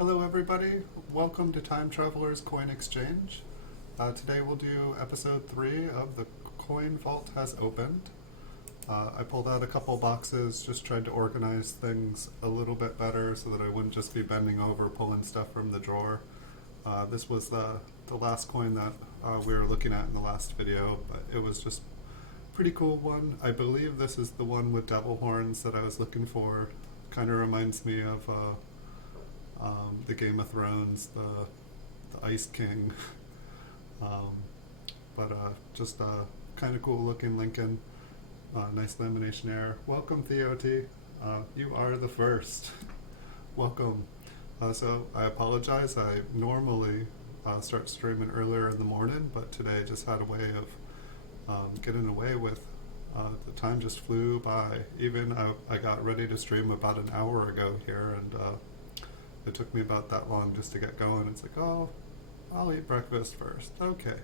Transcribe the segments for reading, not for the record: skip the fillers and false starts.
Hello everybody, welcome to Time Traveler's Coin Exchange. Today we'll do episode 3 of The Coin Vault Has Opened. I pulled out a couple boxes, just tried to organize things a little bit better so that I wouldn't just be bending over pulling stuff from the drawer. This was the last coin that we were looking at in the last video, but it was just a pretty cool one. I believe this is the one with devil horns that I was looking for. Kind of reminds me of the Game of Thrones, the Ice King, but just a kind of cool looking Lincoln, nice lamination air. Welcome Theo T, you are the first. Welcome. So I apologize, I normally start streaming earlier in the morning, but today I just had a way of getting away with the time just flew by. Even I got ready to stream about an hour ago here, and it took me about that long just to get going. It's like, oh, I'll eat breakfast first. Okay.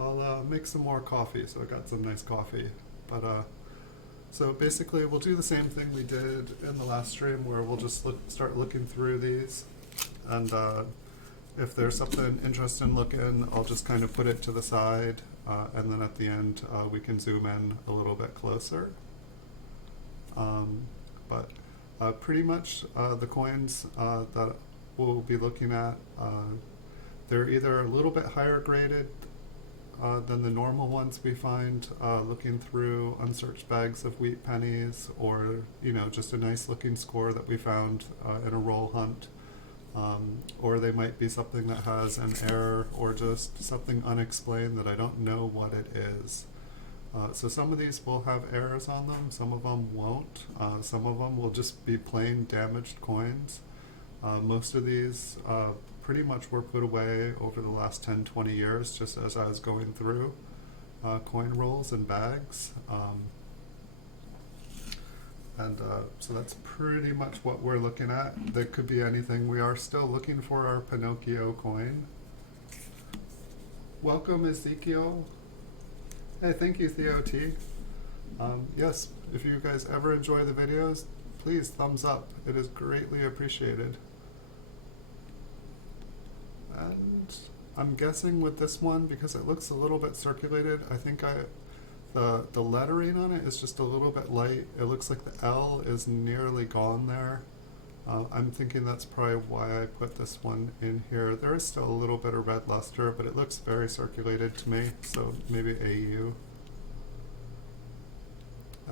I'll make some more coffee. So I got some nice coffee. But so basically we'll do the same thing we did in the last stream where we'll just start looking through these. And if there's something interesting looking, I'll just kind of put it to the side. And then at the end, we can zoom in a little bit closer. But pretty much the coins that we'll be looking at, they're either a little bit higher graded than the normal ones we find looking through unsearched bags of wheat pennies, or just a nice looking score that we found in a roll hunt, or they might be something that has an error or just something unexplained that I don't know what it is. So some of these will have errors on them, some of them won't. Some of them will just be plain damaged coins. Most of these pretty much were put away over the last 10-20 years just as I was going through coin rolls and bags. So that's pretty much what we're looking at. There could be anything. We are still looking for our Pinocchio coin. Welcome, Ezekiel. Hey, thank you, Theo T. Yes, if you guys ever enjoy the videos, please thumbs up. It is greatly appreciated. And I'm guessing with this one, because it looks a little bit circulated, I think the lettering on it is just a little bit light. It looks like the L is nearly gone there. I'm thinking that's probably why I put this one in here. There is still a little bit of red luster, but it looks very circulated to me, so maybe AU.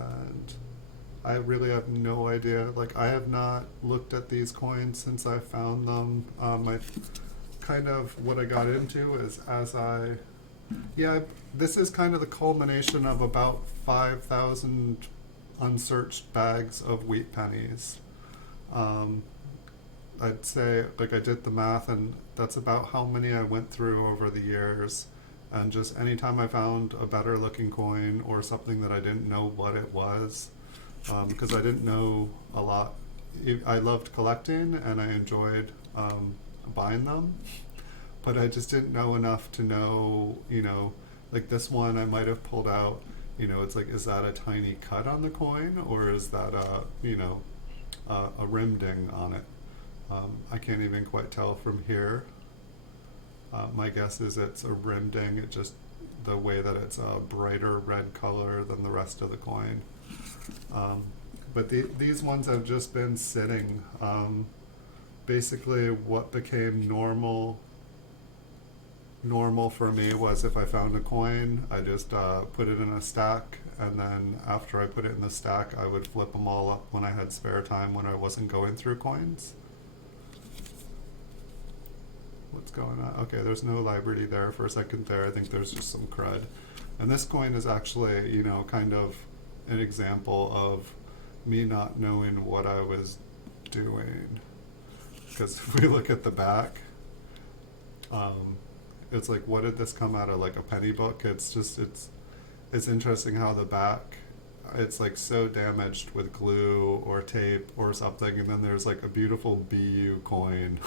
And I really have no idea. Like, I have not looked at these coins since I found them. What I got into is this is kind of the culmination of about 5,000 unsearched bags of wheat pennies. I'd say, like, I did the math, and that's about how many I went through over the years. And just anytime I found a better looking coin or something that I didn't know what it was, because I didn't know a lot. I loved collecting and I enjoyed buying them, but I just didn't know enough to know, like this one I might have pulled out, it's like, is that a tiny cut on the coin, or is that a rim ding on it? I can't even quite tell from here. My guess is it's a rim ding, it just the way that it's a brighter red color than the rest of the coin. But these ones have just been sitting. Basically what became normal for me was if I found a coin, I just put it in a stack, and then after I put it in the stack, I would flip them all up when I had spare time, when I wasn't going through coins. What's going on? Okay, there's no Liberty there for a second there. I think there's just some crud. And this coin is actually, kind of an example of me not knowing what I was doing. Because if we look at the back, it's like, what did this come out of, like a penny book? It's interesting how the back, it's like so damaged with glue or tape or something, and then there's like a beautiful BU coin.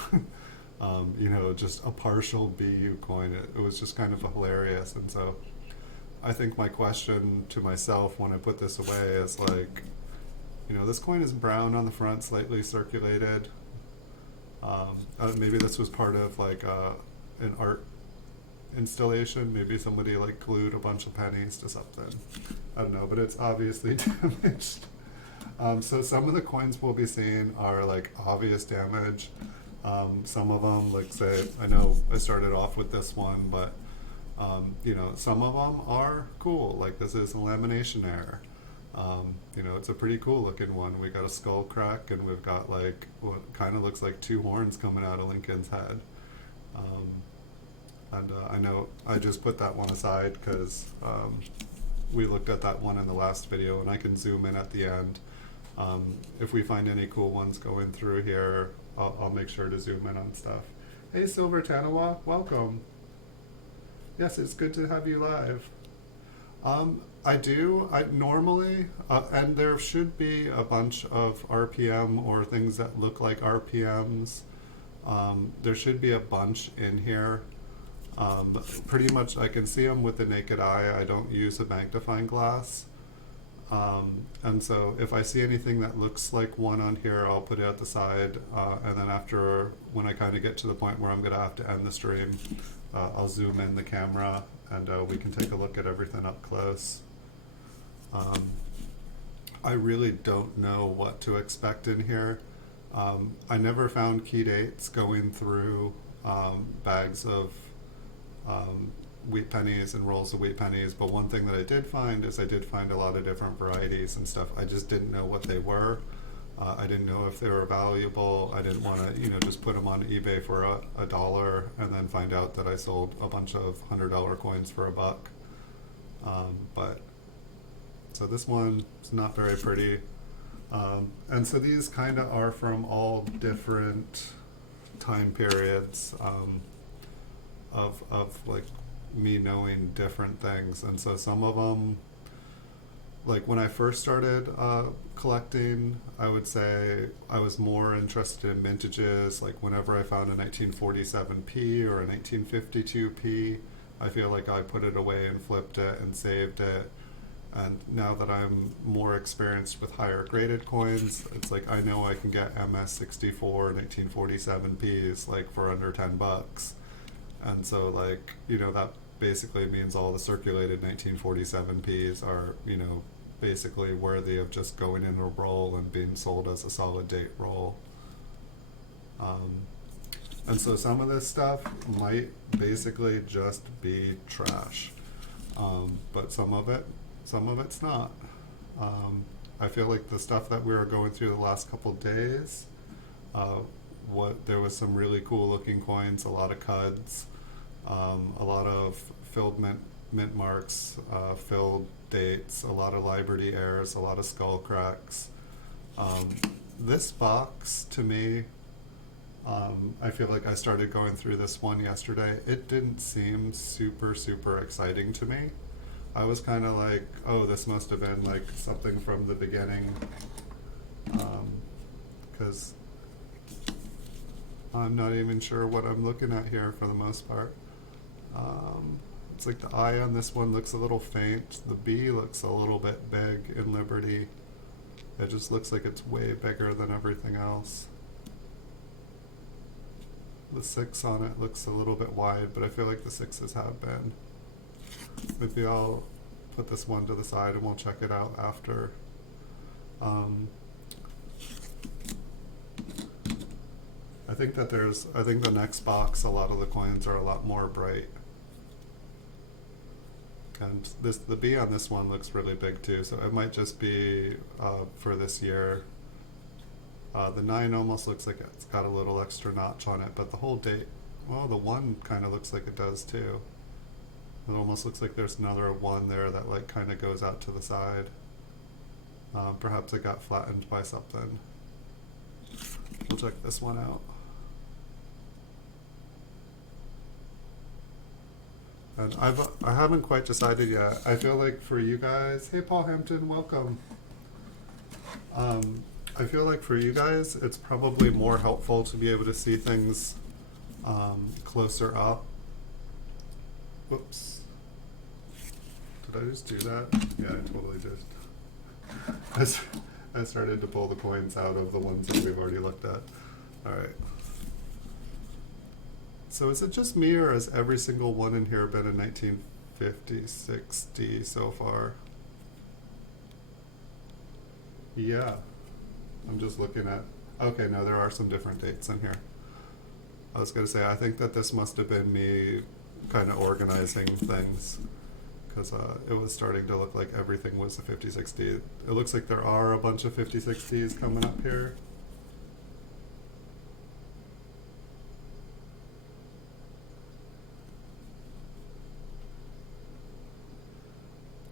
Just a partial BU coin. It was just kind of hilarious. And so I think my question to myself when I put this away is like, this coin is brown on the front, slightly circulated. Maybe this was part of like an art installation. Maybe somebody like glued a bunch of pennies to something. I don't know, but it's obviously damaged. So some of the coins we'll be seeing are like obvious damage. Some of them, like say, I know I started off with this one, but you know, some of them are cool. Like this is a lamination error. You know, it's a pretty cool looking one. We got a skull crack, and we've got like what kind of looks like two horns coming out of Lincoln's head. I know I just put that one aside because we looked at that one in the last video, and I can zoom in at the end. If we find any cool ones going through here, I'll make sure to zoom in on stuff. Hey Silver Tanawa, welcome. Yes, it's good to have you live. I normally, and there should be a bunch of RPM or things that look like RPMs. There should be a bunch in here. Pretty much I can see them with the naked eye. I don't use a magnifying glass. And so if I see anything that looks like one on here, I'll put it at the side. And then after, when I kind of get to the point where I'm going to have to end the stream, I'll zoom in the camera and we can take a look at everything up close. I really don't know what to expect in here. I never found key dates going through bags of wheat pennies and rolls of wheat pennies, but one thing that I did find is I did find a lot of different varieties and stuff. I just didn't know what they were. I didn't know if they were valuable. I didn't want to, you know, just put them on eBay for a dollar and then find out that I sold a bunch of $100 coins for $1. But so this one is not very pretty. And so these kind of are from all different time periods of like me knowing different things. And so some of them, like when I first started collecting, I would say I was more interested in vintages. Like whenever I found a 1947p or a 1952p, I feel like I put it away and flipped it and saved it. And now that I'm more experienced with higher graded coins, it's like I know I can get MS64 1947p's like for under $10. And so like, you know, that basically means all the circulated 1947p's are, you know, basically worthy of just going in a roll and being sold as a solid date roll. And so some of this stuff might basically just be trash, but some of it's not. I feel like the stuff that we were going through the last couple days, there was some really cool looking coins, a lot of cuds, a lot of filled mint marks, filled dates, a lot of Liberty errors, a lot of skull cracks. This box, to me, I feel like I started going through this one yesterday. It didn't seem super, super exciting to me. I was kind of like, oh, this must have been like something from the beginning, because I'm not even sure what I'm looking at here for the most part. It's like the eye on this one looks a little faint. The B looks a little bit big in Liberty. It just looks like it's way bigger than everything else. The 6 on it looks a little bit wide, but I feel like the 6s have been. Maybe I'll put this one to the side and we'll check it out after. I think the next box, a lot of the coins are a lot more bright. And the B on this one looks really big too, so it might just be for this year. The 9 almost looks like it's got a little extra notch on it, but the whole date, well, the 1 kind of looks like it does too. It almost looks like there's another 1 there that like kind of goes out to the side. Perhaps it got flattened by something. We'll check this one out. And I haven't quite decided yet. I feel like for you guys, hey Paul Hampton, welcome. I feel like for you guys, it's probably more helpful to be able to see things closer up. Whoops. Did I just do that? Yeah, I totally did. I started to pull the coins out of the ones that we've already looked at. All right. So is it just me, or has every single one in here been a 1950, 60 so far? Yeah, I'm just looking at, okay, no, there are some different dates in here. I was going to say, I think that this must have been me kind of organizing things, because it was starting to look like everything was a 5060. It looks like there are a bunch of 5060s coming up here.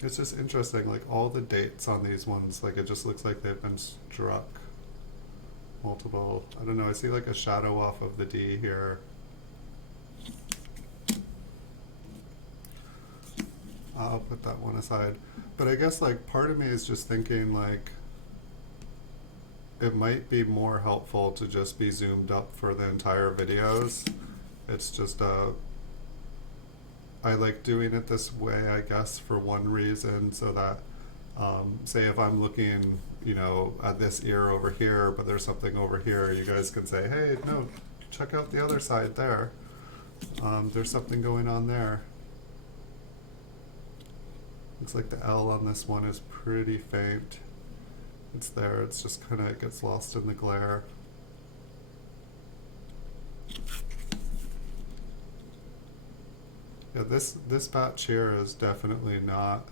It's just interesting, like all the dates on these ones, like it just looks like they've been struck multiple. I don't know, I see like a shadow off of the D here. I'll put that one aside. But I guess like part of me is just thinking like it might be more helpful to just be zoomed up for the entire videos. It's just I like doing it this way, I guess, for one reason, so that say if I'm looking, you know, at this ear over here, but there's something over here, you guys can say, hey, no, check out the other side there. There's something going on there. Looks like the L on this one is pretty faint. It's there, it's just kind of, it gets lost in the glare. Yeah, this batch here is definitely not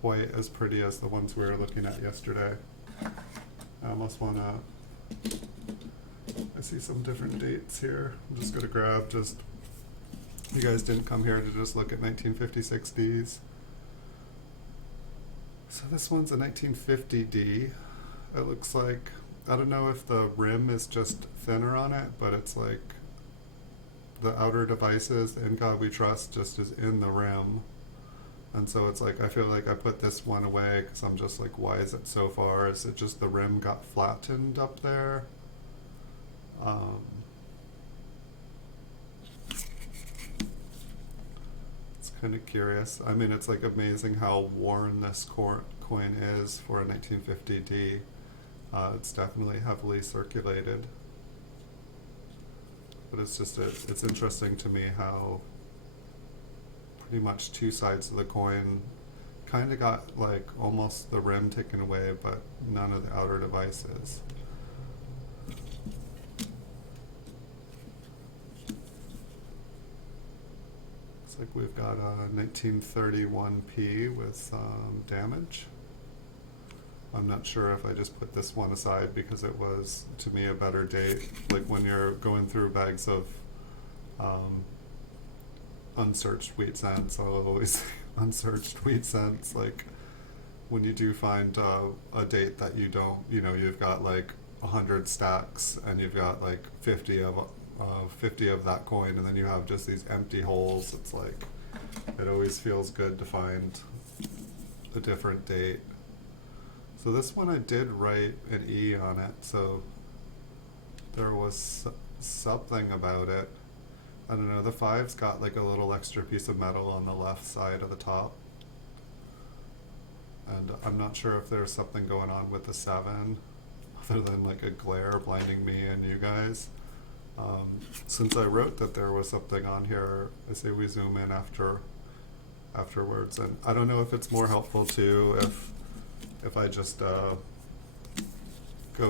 quite as pretty as the ones we were looking at yesterday. I almost want to, I see some different dates here. I'm just going to grab just, you guys didn't come here to just look at 1950-60s. So this one's a 1950D. It looks like, I don't know if the rim is just thinner on it, but it's like the outer devices, In God We Trust, just is in the rim. And so it's like, I feel like I put this one away because I'm just like, why is it so far? Is it just the rim got flattened up there? It's kind of curious. I mean, it's like amazing how worn this coin is for a 1950D. It's definitely heavily circulated. But it's just, it's interesting to me how pretty much two sides of the coin kind of got like almost the rim taken away, but none of the outer devices. Looks like we've got a 1931P with some damage. I'm not sure if I just put this one aside because it was, to me, a better date. Like when you're going through bags of unsearched wheat cents, I'll always say unsearched wheat cents. Like when you do find a date that you don't, you know, you've got like 100 stacks and you've got like 50 of that coin, and then you have just these empty holes. It's like, it always feels good to find a different date. So this one I did write an E on it, so there was something about it. I don't know, the 5's got like a little extra piece of metal on the left side of the top. And I'm not sure if there's something going on with the 7, other than like a glare blinding me and you guys. Since I wrote that there was something on here, I say we zoom in afterwards. And I don't know if it's more helpful too if I just go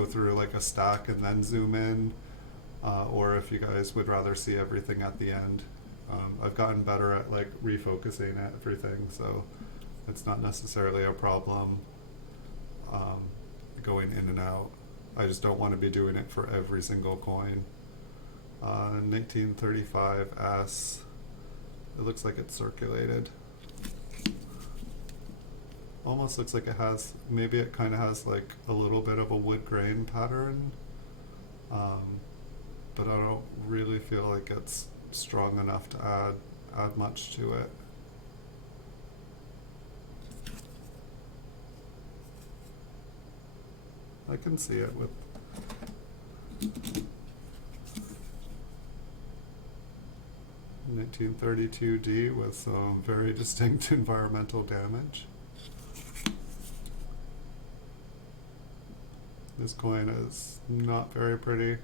through like a stack and then zoom in, or if you guys would rather see everything at the end. I've gotten better at like refocusing everything, so it's not necessarily a problem going in and out. I just don't want to be doing it for every single coin. 1935S, it looks like it's circulated. Almost looks like it has, maybe it kind of has like a little bit of a wood grain pattern, but I don't really feel like it's strong enough to add much to it. I can see it with 1932D with some very distinct environmental damage. This coin is not very pretty.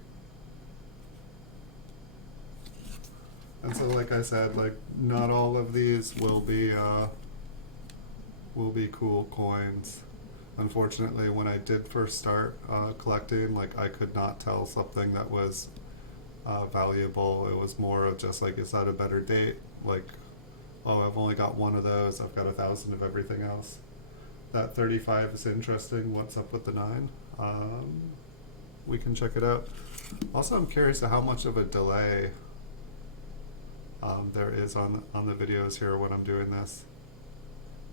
And so, like I said, like not all of these will be cool coins. Unfortunately, when I did first start collecting, like I could not tell something that was valuable. It was more of just like, is that a better date? Like, oh, I've only got one of those. I've got 1,000 of everything else. That 35 is interesting. What's up with the 9? We can check it out. Also, I'm curious to how much of a delay there is on the videos here when I'm doing this.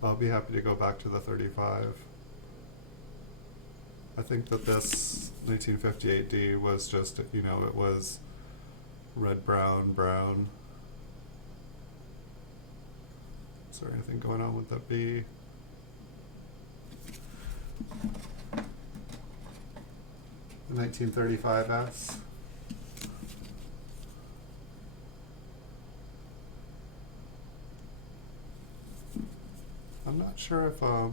I'll be happy to go back to the 35. I think that this 1958D was just, you know, it was red, brown, brown. Is there anything going on with the B? The 1935S. I'm not sure if, I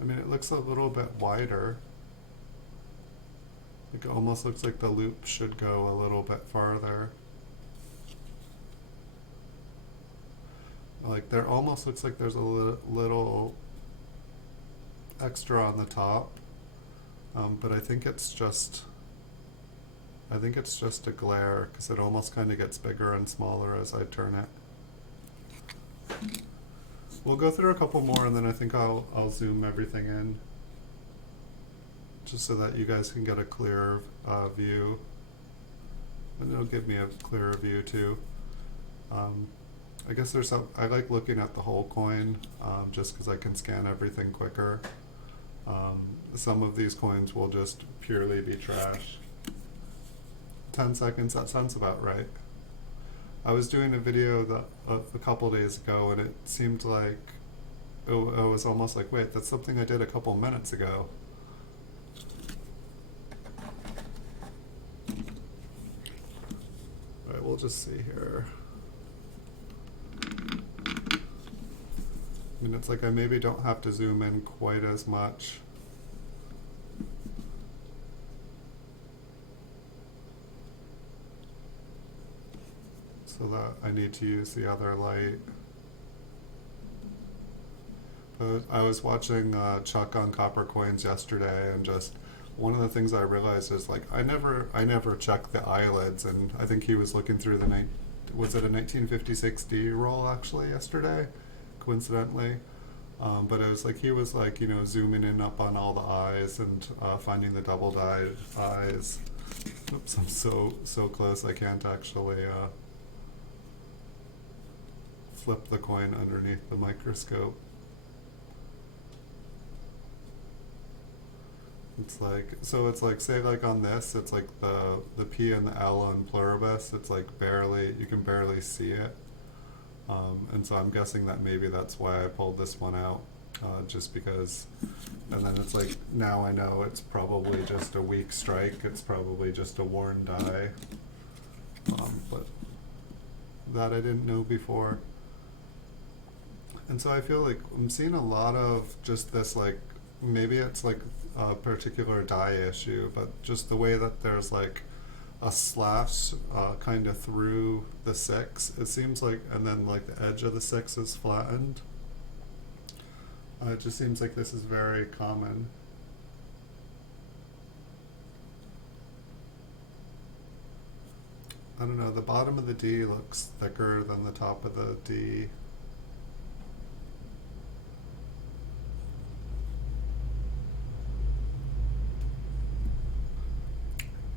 mean, it looks a little bit wider. Like it almost looks like the loop should go a little bit farther. Like there almost looks like there's a little extra on the top, but I think it's just a glare because it almost kind of gets bigger and smaller as I turn it. We'll go through a couple more and then I think I'll zoom everything in just so that you guys can get a clearer view, and it'll give me a clearer view too. I guess there's some, I like looking at the whole coin just because I can scan everything quicker. Some of these coins will just purely be trash. 10 seconds, that sounds about right. I was doing a video a couple days ago and it seemed like it was almost like, wait, that's something I did a couple minutes ago. Alright, we'll just see here. I mean, it's like I maybe don't have to zoom in quite as much. So that I need to use the other light. But I was watching Chuck on copper coins yesterday, and just one of the things I realized is like I never check the eyelids, and I think he was looking through the was it a 1956D roll actually yesterday, coincidentally. But it was like he was like, you know, zooming in up on all the eyes and finding the double dyed eyes. Oops, I'm so close I can't actually flip the coin underneath the microscope. It's like, so it's like, say like on this, it's like the P and the L on pluribus, it's like barely, you can barely see it. And so I'm guessing that maybe that's why I pulled this one out, just because, and then it's like, now I know it's probably just a weak strike, it's probably just a worn die, but that I didn't know before. And so I feel like I'm seeing a lot of just this, like, maybe it's like a particular die issue, but just the way that there's like a slash kind of through the 6, it seems like, and then like the edge of the 6 is flattened. It just seems like this is very common. I don't know, the bottom of the D looks thicker than the top of the D.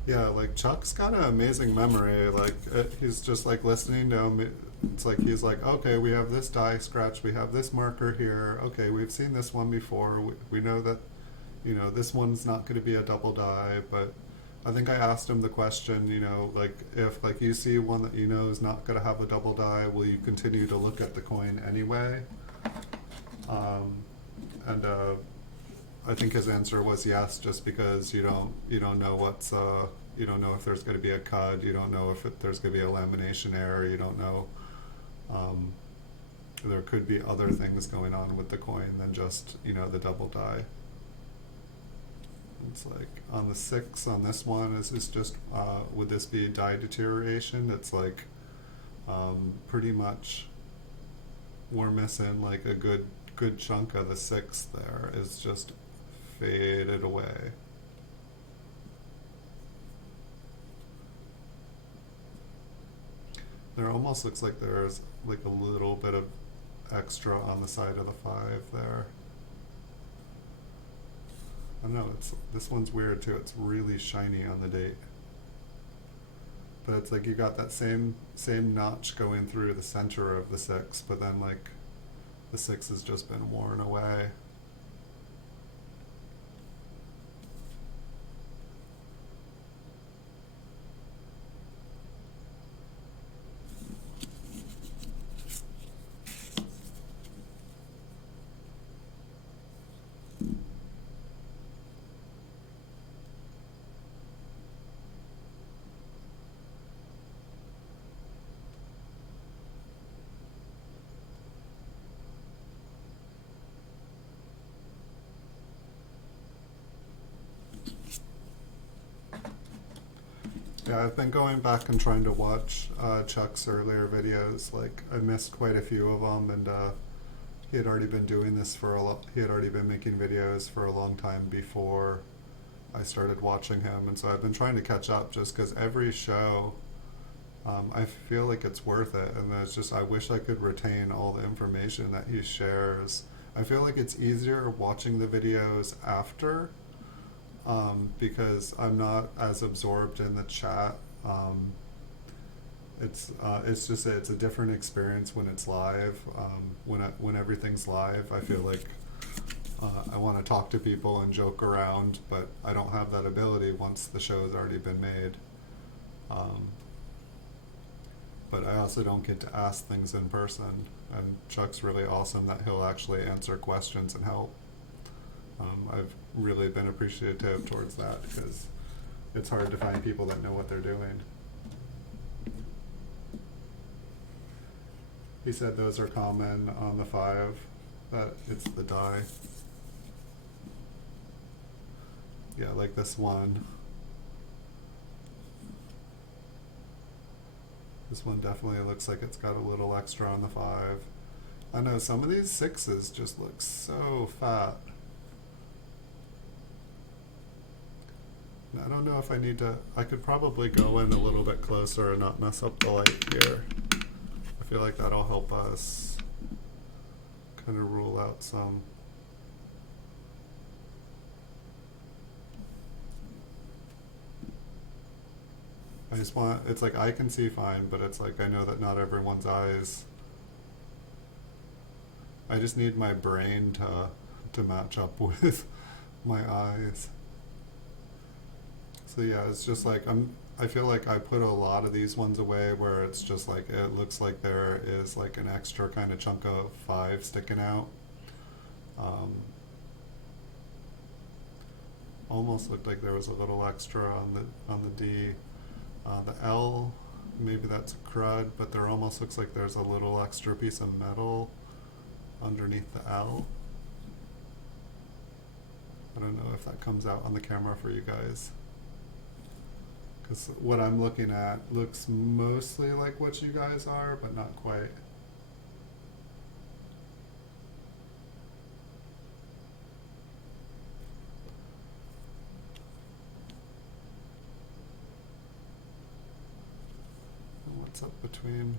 Yeah, like Chuck's got an amazing memory. Like he's just like listening to him. It's like he's like, okay, we have this die scratch, we have this marker here. Okay, we've seen this one before. We know that, you know, this one's not going to be a double die. But I think I asked him the question, you know, like if like you see one that you know is not going to have a double die, will you continue to look at the coin anyway? And I think his answer was yes, just because you don't know what's you don't know if there's going to be a cud, you don't know if there's going to be a lamination error, you don't know. There could be other things going on with the coin than just, you know, the double die. It's like on the 6 on this one, is this just, would this be die deterioration? It's like pretty much we're missing like a good chunk of the 6 there is just faded away. There almost looks like there's like a little bit of extra on the side of the 5 there. I don't know, this one's weird too. It's really shiny on the date. But it's like you got that same notch going through the center of the 6, but then like the 6 has just been worn away. Yeah, I've been going back and trying to watch Chuck's earlier videos. Like, I missed quite a few of them, and he had already been doing this for he had already been making videos for a long time before I started watching him, and so I've been trying to catch up just because every show, I feel like it's worth it, and it's just, I wish I could retain all the information that he shares. I feel like it's easier watching the videos after, because I'm not as absorbed in the chat. It's just it's a different experience when it's live. When everything's live, I feel like I want to talk to people and joke around, but I don't have that ability once the show has already been made. But I also don't get to ask things in person, and Chuck's really awesome that he'll actually answer questions and help. I've really been appreciative towards that because it's hard to find people that know what they're doing. He said those are common on the 5, that it's the die. Yeah, like this one. This one definitely looks like it's got a little extra on the 5. I know some of these 6s just look so fat. I don't know if I need to, I could probably go in a little bit closer and not mess up the light here. I feel like that'll help us kind of rule out some. I just want, it's like I can see fine, but it's like I know that not everyone's eyes. I just need my brain to match up with my eyes. So yeah, it's just like I feel like I put a lot of these ones away where it's just like it looks like there is like an extra kind of chunk of 5 sticking out. Almost looked like there was a little extra on the D. The L, maybe that's a crud, but there almost looks like there's a little extra piece of metal underneath the L. I don't know if that comes out on the camera for you guys, because what I'm looking at looks mostly like what you guys are, but not quite. What's up between?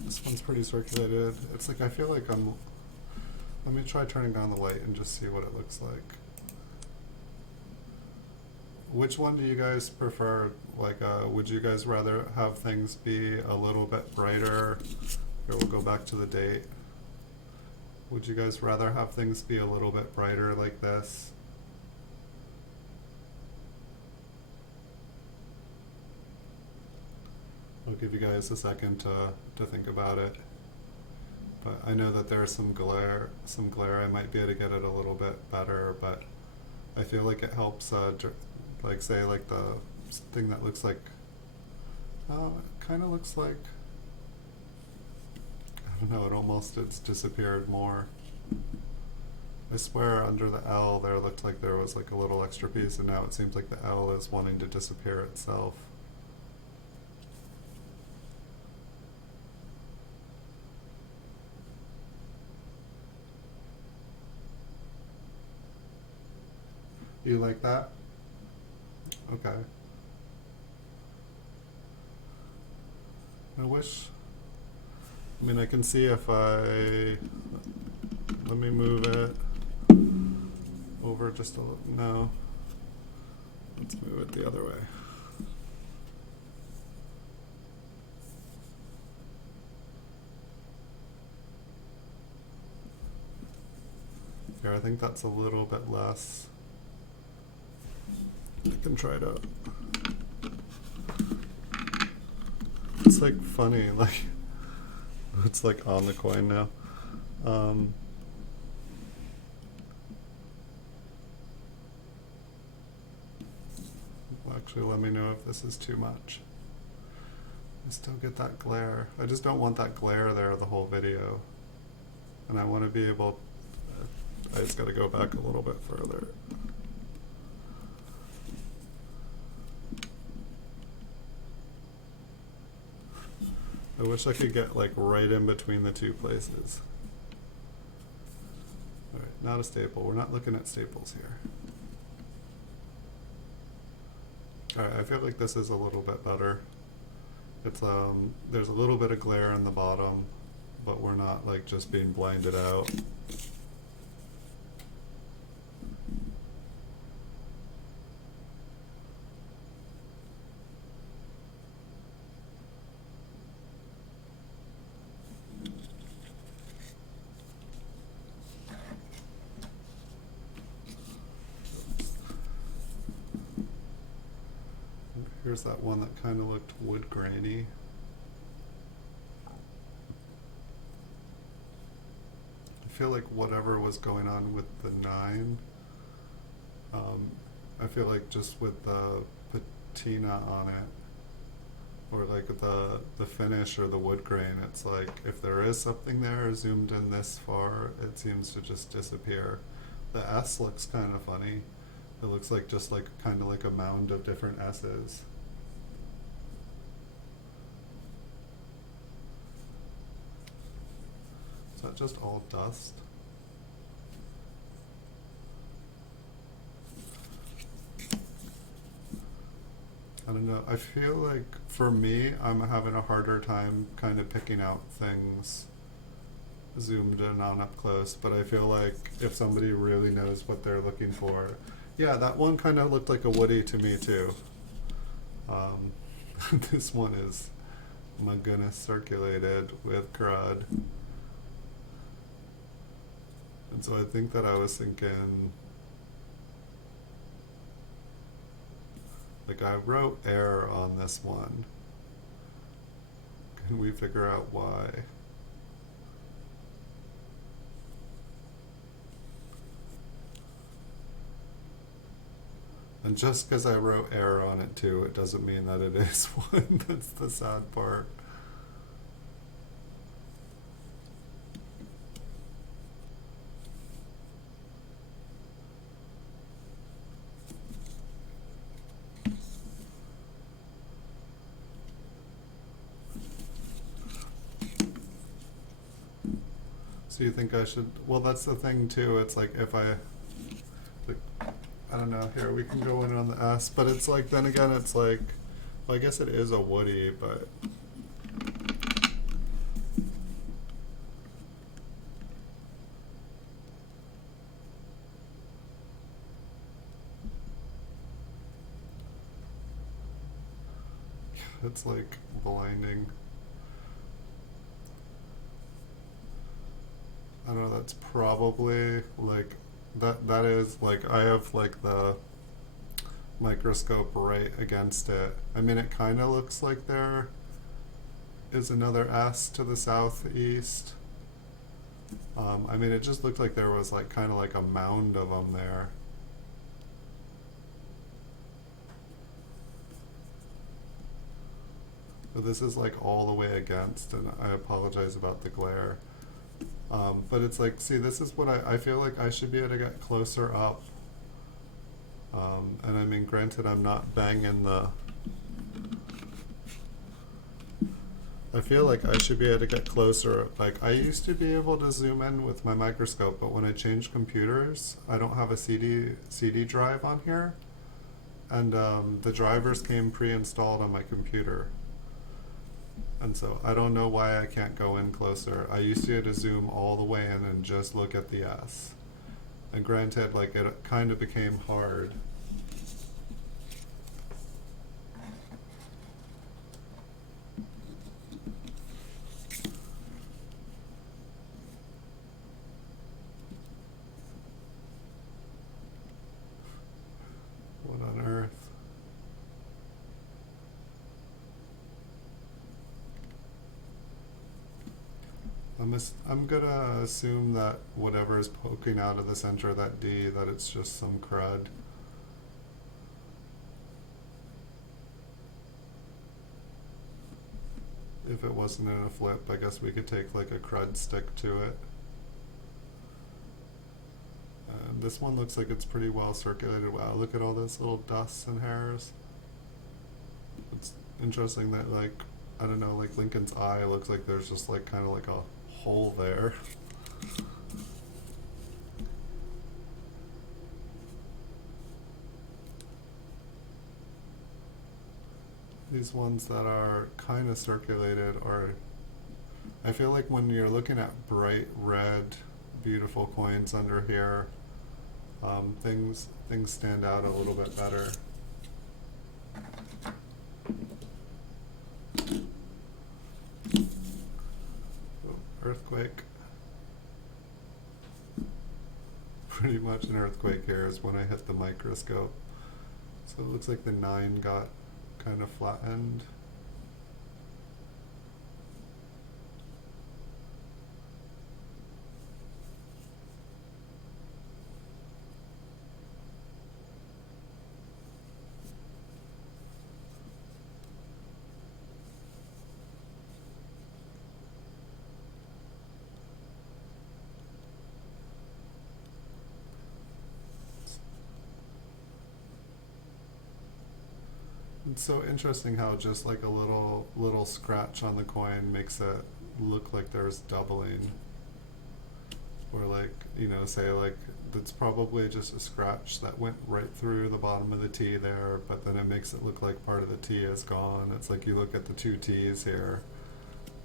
This one's pretty circulated. It's like I feel like I'm. Let me try turning down the light and just see what it looks like. Which one do you guys prefer? Like, would you guys rather have things be a little bit brighter? Here, we'll go back to the date. Would you guys rather have things be a little bit brighter like this? I'll give you guys a second to think about it. But I know that there's some glare. I might be able to get it a little bit better, but I feel like it helps, like say like the thing that looks like It kind of looks like, I don't know, it's disappeared more. I swear under the L there looked like there was like a little extra piece, and now it seems like the L is wanting to disappear itself. You like that? Okay. I mean, I can see if let me move it over just a little, no. Let's move it the other way. Here, I think that's a little bit less. I can try to. It's like funny, like it's like on the coin now. Actually, let me know if this is too much. I still get that glare. I just don't want that glare there the whole video. And I want to be able, I just got to go back a little bit further. I wish I could get like right in between the two places. All right, not a staple. We're not looking at staples here. All right, I feel like this is a little bit better. It's there's a little bit of glare in the bottom, but we're not like just being blinded out. Here's that one that kind of looked wood grainy. I feel like whatever was going on with the 9, I feel like just with the patina on it, or like the finish or the wood grain, it's like if there is something there zoomed in this far, it seems to just disappear. The S looks kind of funny. It looks like just like kind of like a mound of different S's. Is that just all dust? I don't know. I feel like for me, I'm having a harder time kind of picking out things zoomed in on up close, but I feel like if somebody really knows what they're looking for, yeah, that one kind of looked like a woody to me too. This one is, my goodness, circulated with crud. And so I think that I was thinking, like I wrote error on this one. Can we figure out why? And just because I wrote error on it too, it doesn't mean that it is one. That's the sad part. So you think I should, well that's the thing too, it's like if I don't know, here we can go in on the S, but it's like, then again it's like, well I guess it is a woody, but it's like blinding. I don't know, that's probably like, that is like, I have like the microscope right against it. I mean, it kind of looks like there is another S to the southeast. I mean, it just looked like there was like kind of like a mound of them there. But this is like all the way against, and I apologize about the glare. But it's like, see, this is what I feel like I should be able to get closer up. And I mean, granted, I'm not banging the... I feel like I should be able to get closer. Like, I used to be able to zoom in with my microscope, but when I changed computers, I don't have a CD drive on here. And the drivers came pre-installed on my computer. And so I don't know why I can't go in closer. I used to be able to zoom all the way in and just look at the S. And granted, like, it kind of became hard. What on earth? I'm gonna assume that whatever is poking out of the center of that D, that it's just some crud. If it wasn't in a flip, I guess we could take like a crud stick to it. And this one looks like it's pretty well circulated. Wow, look at all those little dusts and hairs. It's interesting that, like, I don't know, like Lincoln's eye looks like there's just like kind of like a hole there. These ones that are kind of circulated are, I feel like when you're looking at bright red, beautiful coins under here, things stand out a little bit better. Oh, earthquake. Pretty much an earthquake here is when I hit the microscope. So it looks like the 9 got kind of flattened. It's so interesting how just like a little scratch on the coin makes it look like there's doubling. Or like, you know, say like that's probably just a scratch that went right through the bottom of the T there, but then it makes it look like part of the T is gone. It's like you look at the two T's here,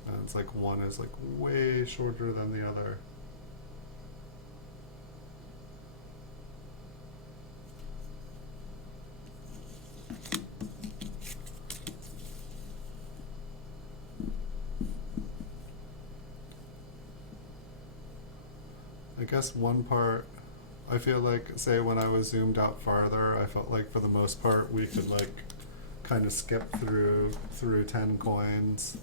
and it's like one is like way shorter than the other. I guess one part, I feel like, say when I was zoomed out farther, I felt like for the most part we could like kind of skip through 10 coins.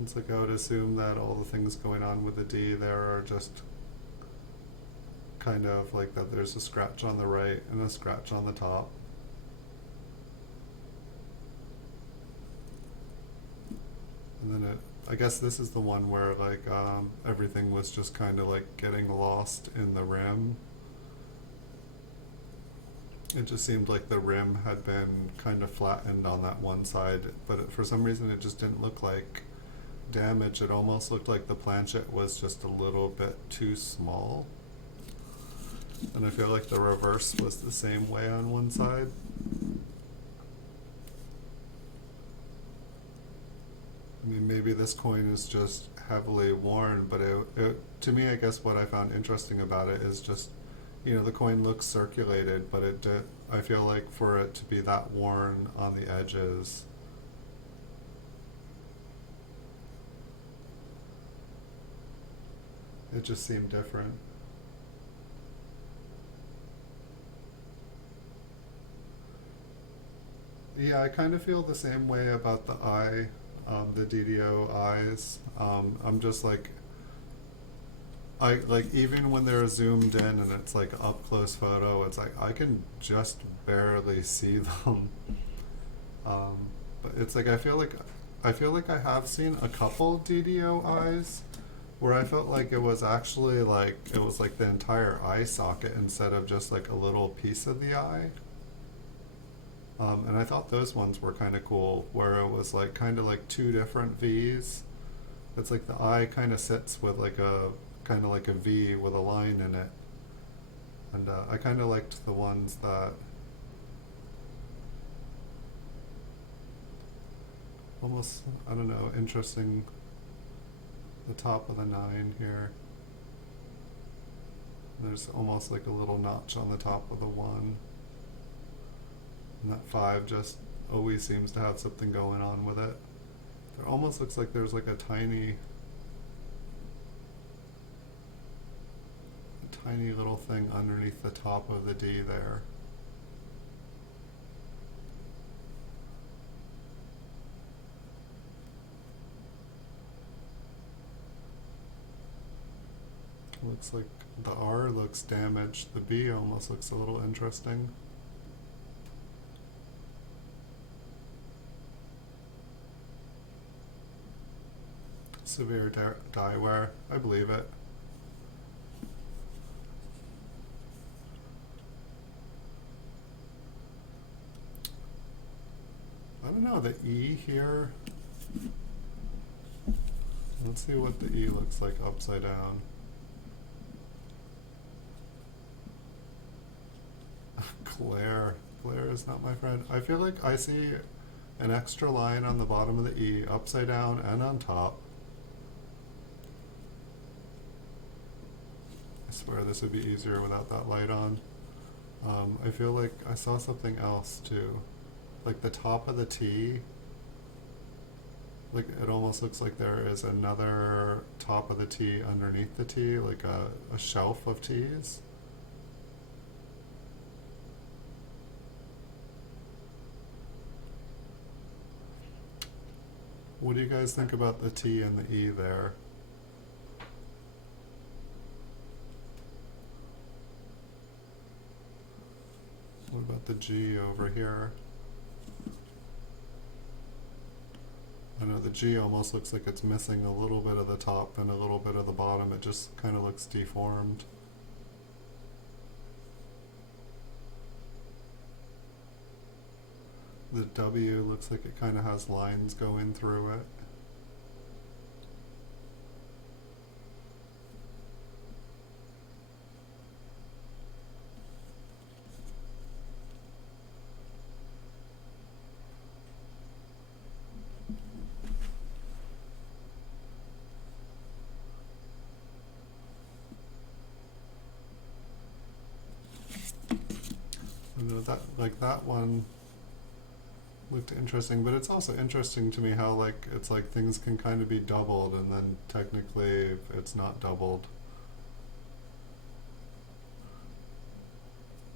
It's like I would assume that all the things going on with the D there are just kind of like that there's a scratch on the right and a scratch on the top. And then I guess this is the one where like everything was just kind of like getting lost in the rim. It just seemed like the rim had been kind of flattened on that one side, but for some reason it just didn't look like damage. It almost looked like the planchet was just a little bit too small. And I feel like the reverse was the same way on one side. I mean, maybe this coin is just heavily worn, but to me, I guess what I found interesting about it is just, you know, the coin looks circulated, but I feel like for it to be that worn on the edges, it just seemed different. Yeah, I kind of feel the same way about the eye, the DDO eyes. I'm just like, I like even when they're zoomed in and it's like up close photo, it's like I can just barely see them. Um, but it's like I feel like I have seen a couple DDO eyes where I felt like it was actually like it was like the entire eye socket instead of just like a little piece of the eye. And I thought those ones were kind of cool, where it was like kind of like two different V's. It's like the eye kind of sits with like a kind of like a V with a line in it, and I kind of liked the ones that almost I don't know interesting. The top of the 9 here. There's almost like a little notch on the top of the 1. And that 5 just always seems to have something going on with it. There almost looks like there's like a tiny little thing underneath the top of the D there. Looks like the R looks damaged. The B almost looks a little interesting. Severe die wear. I believe it. I don't know, the E here. Let's see what the E looks like upside down. Claire. Claire is not my friend. I feel like I see an extra line on the bottom of the E, upside down and on top. I swear this would be easier without that light on. I feel like I saw something else too. Like the top of the T, like it almost looks like there is another top of the T underneath the T, like a shelf of T's. What do you guys think about the T and the E there? What about the G over here? I know the G almost looks like it's missing a little bit of the top and a little bit of the bottom. It just kind of looks deformed. The W looks like it kind of has lines going through it. You know, that like that one looked interesting, but it's also interesting to me how like it's like things can kind of be doubled and then technically it's not doubled.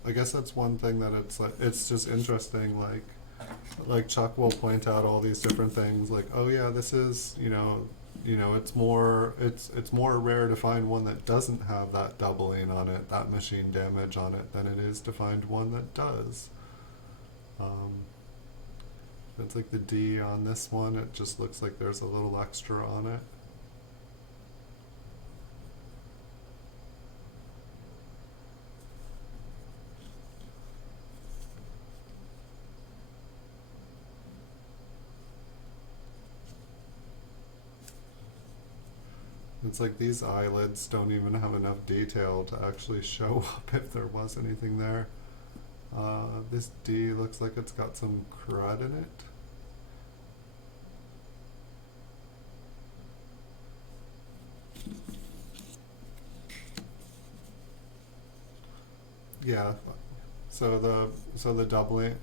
I guess that's one thing that it's like it's just interesting like Chuck will point out all these different things like, oh yeah, this is, it's more rare to find one that doesn't have that doubling on it, that machine damage on it, than it is to find one that does. It's like the D on this one, it just looks like there's a little extra on it. It's like these eyelids don't even have enough detail to actually show up if there was anything there. This D looks like it's got some crud in it. Yeah, so the doubling.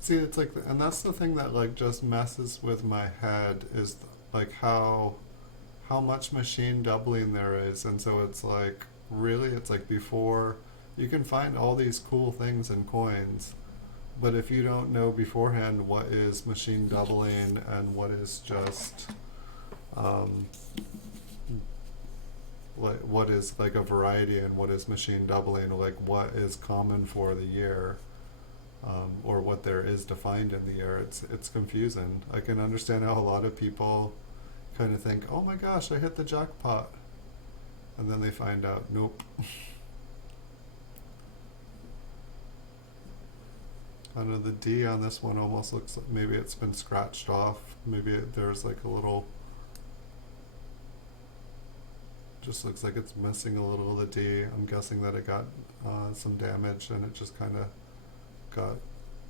See, it's like, and that's the thing that like just messes with my head is like how much machine doubling there is, and so it's like really it's like before you can find all these cool things in coins, but if you don't know beforehand what is machine doubling and what is just like what is like a variety and what is machine doubling, like what is common for the year, or what there is defined in the year. It's confusing. I can understand how a lot of people kind of think, oh my gosh, I hit the jackpot, and then they find out, nope. I don't know, the D on this one almost looks like maybe it's been scratched off. Maybe there's like a little, just looks like it's missing a little of the D. I'm guessing that it got some damage and it just kind of got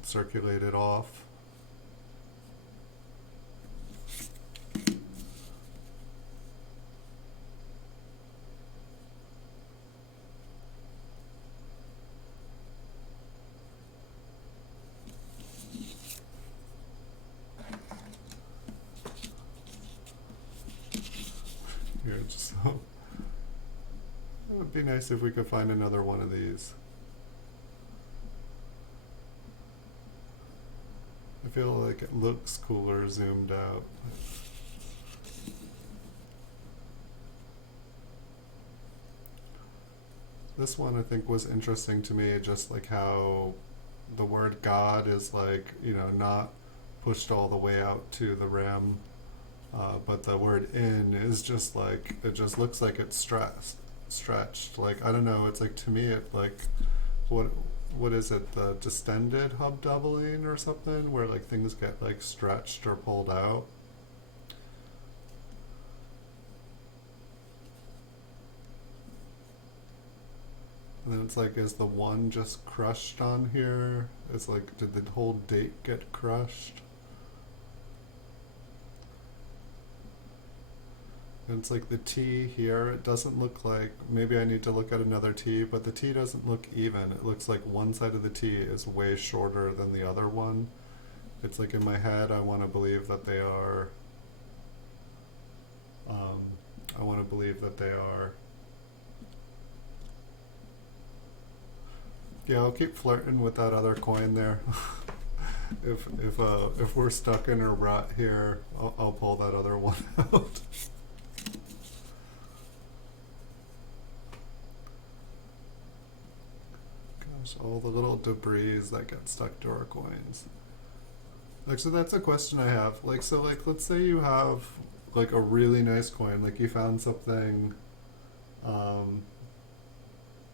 circulated off. Here, just so it would be nice if we could find another one of these. I feel like it looks cooler zoomed out. This one I think was interesting to me, just like how the word God is like, you know, not pushed all the way out to the rim, but the word in is just like, it just looks like it's stretched. Like, I don't know, it's like, to me it like, what is it, the distended hub doubling or something, where like things get like stretched or pulled out. And then it's like, is the one just crushed on here? It's like, did the whole date get crushed? And it's like the T here, it doesn't look like, maybe I need to look at another T, but the T doesn't look even. It looks like one side of the T is way shorter than the other one. It's like in my head, I want to believe that they are, I want to believe that they are, yeah, I'll keep flirting with that other coin there. If we're stuck in a rut here, I'll pull that other one out. Gosh, all the little debris that get stuck to our coins. Like, so that's a question I have. Like, so like, let's say you have like a really nice coin, like you found something,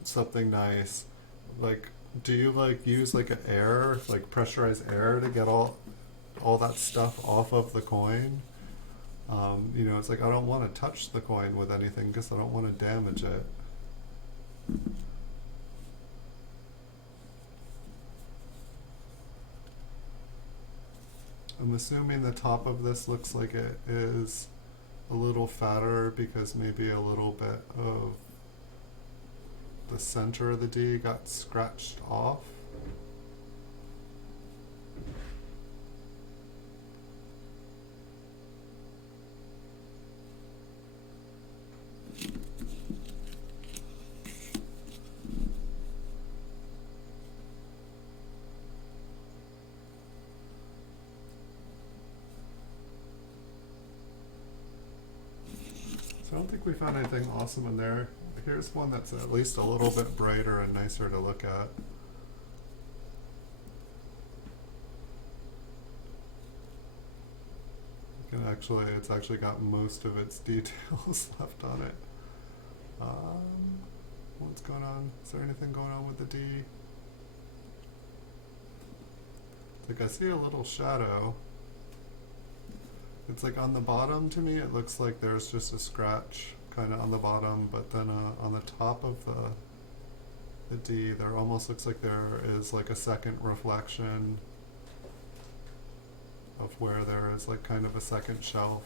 something nice. Like, do you like use like an air, like pressurized air to get all that stuff off of the coin? You know, it's like, I don't want to touch the coin with anything because I don't want to damage it. I'm assuming the top of this looks like it is a little fatter because maybe a little bit of the center of the D got scratched off. So I don't think we found anything awesome in there. Here's one that's at least a little bit brighter and nicer to look at. You can actually, it's actually got most of its details left on it. What's going on? Is there anything going on with the D? It's like I see a little shadow. It's like on the bottom, to me it looks like there's just a scratch kind of on the bottom, but then on the top of the D there almost looks like there is like a second reflection of where there is like kind of a second shelf.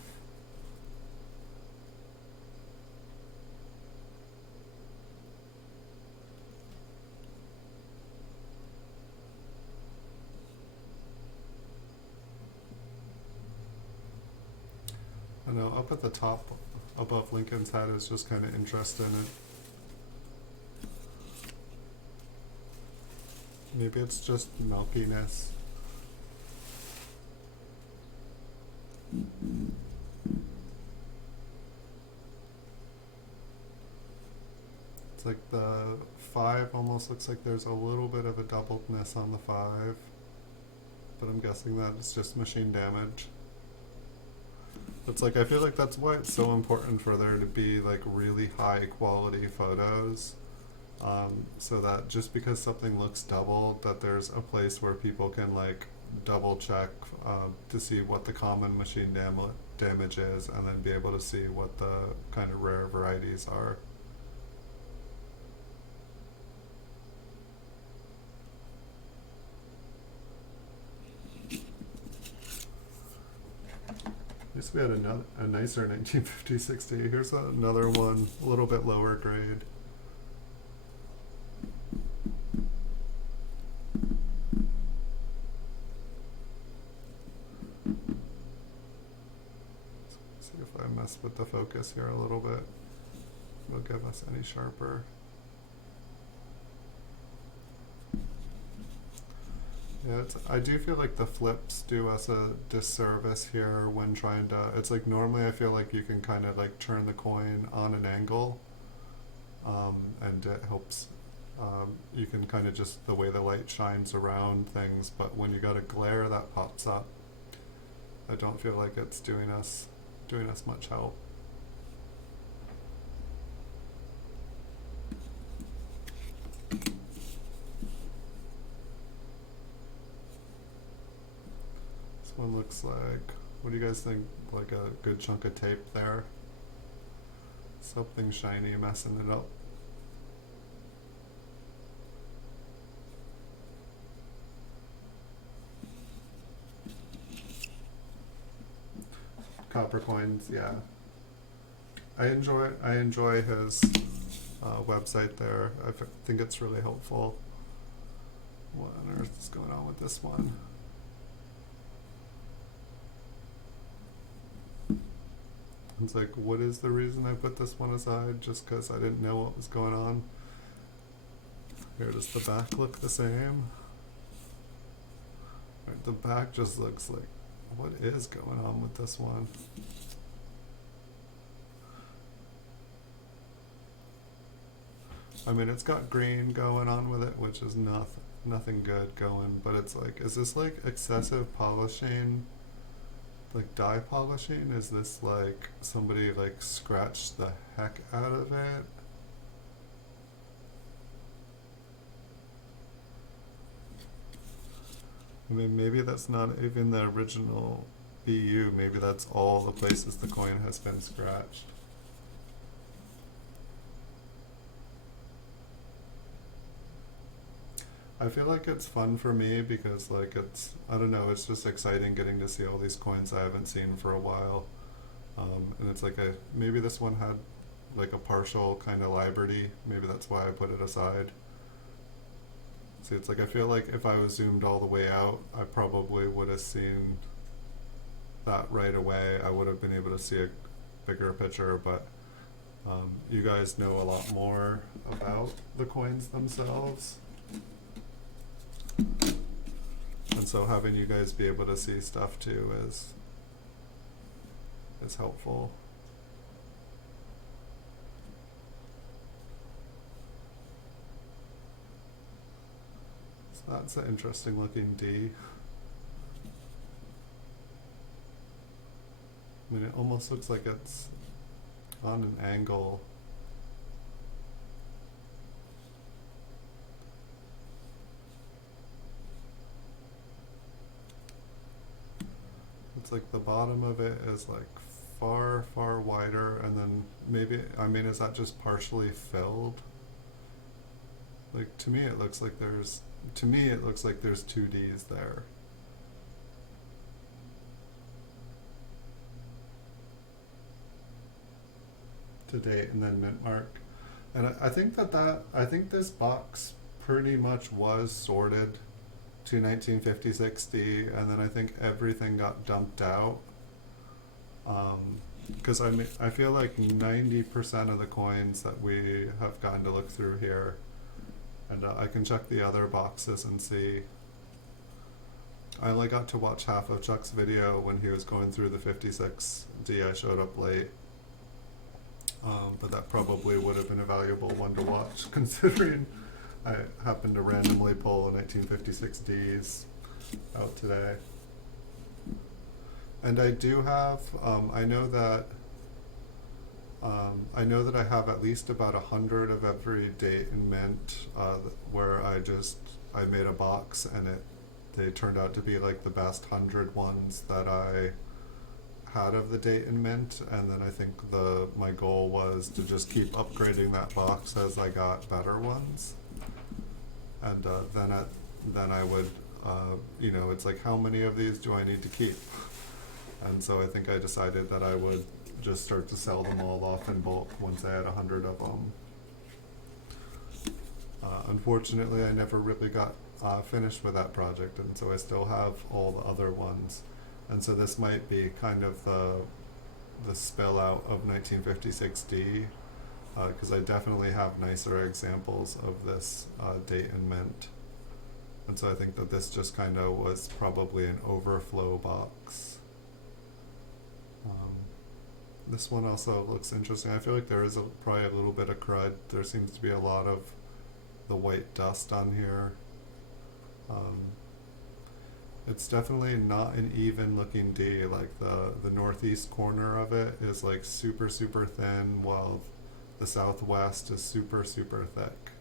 I know, up at the top above Lincoln's head is just kind of interesting. Maybe it's just milkiness. It's like the 5 almost looks like there's a little bit of a doubledness on the 5, but I'm guessing that it's just machine damage. It's like, I feel like that's why it's so important for there to be like really high quality photos, so that just because something looks doubled, that there's a place where people can like double check to see what the common machine damage is, and then be able to see what the kind of rare varieties are. At least we had a nicer 1950-60. Here's another one, a little bit lower grade. See if I mess with the focus here a little bit. It'll give us any sharper. Yeah, I do feel like the flips do us a disservice here when trying to, it's like normally I feel like you can kind of like turn the coin on an angle, and it helps, you can kind of just, the way the light shines around things, but when you got a glare that pops up, I don't feel like it's doing us much help. One looks like, what do you guys think, like a good chunk of tape there? Something shiny messing it up. Copper coins, yeah. I enjoy his website there. I think it's really helpful. What on earth is going on with this one? It's like, what is the reason I put this one aside? Just because I didn't know what was going on. Here, does the back look the same? Right, the back just looks like, what is going on with this one? I mean, it's got green going on with it, which is nothing good going, but it's like, is this like excessive polishing? Like dye polishing? Is this like somebody like scratched the heck out of it? I mean, maybe that's not even the original BU. Maybe that's all the places the coin has been scratched. I feel like it's fun for me because like it's, I don't know, it's just exciting getting to see all these coins I haven't seen for a while. And it's like maybe this one had like a partial kind of liberty. Maybe that's why I put it aside. See, it's like I feel like if I was zoomed all the way out, I probably would have seen that right away. I would have been able to see a bigger picture, but you guys know a lot more about the coins themselves. And so having you guys be able to see stuff too is helpful. So that's an interesting looking D. I mean, it almost looks like it's on an angle. It's like the bottom of it is like far wider, and then maybe, I mean, is that just partially filled? Like to me it looks like there's 2 Ds there. To date and then mint mark. And I think I think this box pretty much was sorted to 1950-60, and then I think everything got dumped out. Because I feel like 90% of the coins that we have gotten to look through here, and I can check the other boxes and see. I only got to watch half of Chuck's video when he was going through the 56D. I showed up late. but that probably would have been a valuable one to watch considering I happened to randomly pull a 1956 Ds out today. And I do have, I know that I have at least about 100 of every date and mint, where I made a box and they turned out to be like the best 100 ones that I had of the date and mint, and then I think my goal was to just keep upgrading that box as I got better ones, and then I would, it's like, how many of these do I need to keep? And so I think I decided that I would just start to sell them all off in bulk once I had 100 of them. Unfortunately, I never really got finished with that project, and so I still have all the other ones. And so this might be kind of the spill out of 1956D, because I definitely have nicer examples of this date and mint. And so I think that this just kind of was probably an overflow box. This one also looks interesting. I feel like there is probably a little bit of crud. There seems to be a lot of the white dust on here. It's definitely not an even looking D. Like the northeast corner of it is like super thin, while the southwest is super thick.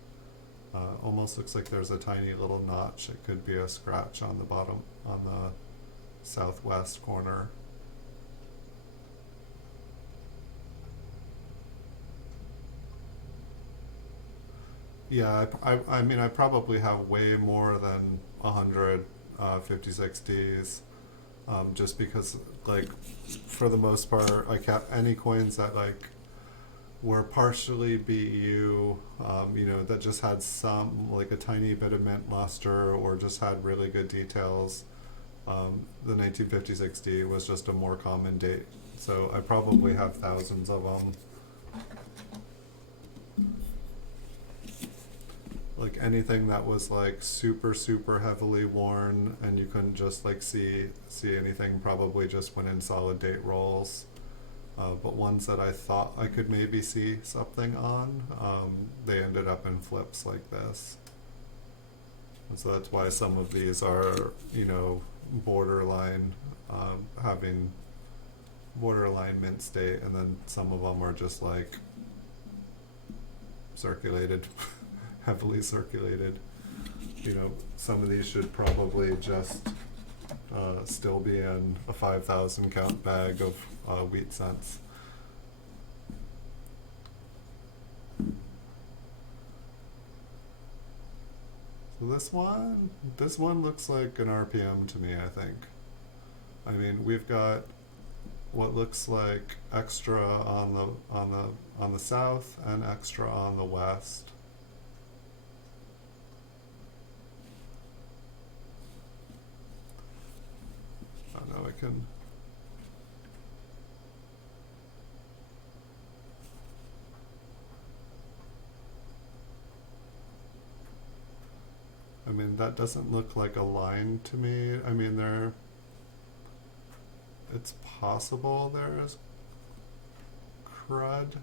Almost looks like there's a tiny little notch. It could be a scratch on the bottom, on the southwest corner. Yeah, I mean, I probably have way more than 100 56 Ds, just because, like, for the most part, I kept any coins that, like, were partially BU, that just had some, like, a tiny bit of mint luster or just had really good details. The 1956 D was just a more common date, so I probably have thousands of them. Like anything that was like super heavily worn and you couldn't just like see anything probably just went in solid date rolls. But ones that I thought I could maybe see something on, they ended up in flips like this. And so that's why some of these are, borderline, having borderline mint state, and then some of them are just like circulated. Heavily circulated. Some of these should probably just still be in a 5,000 count bag of wheat cents. So this one looks like an RPM to me, I think. I mean, we've got what looks like extra on the south and extra on the west. Now I can. I mean, that doesn't look like a line to me. I mean, it's possible there's crud.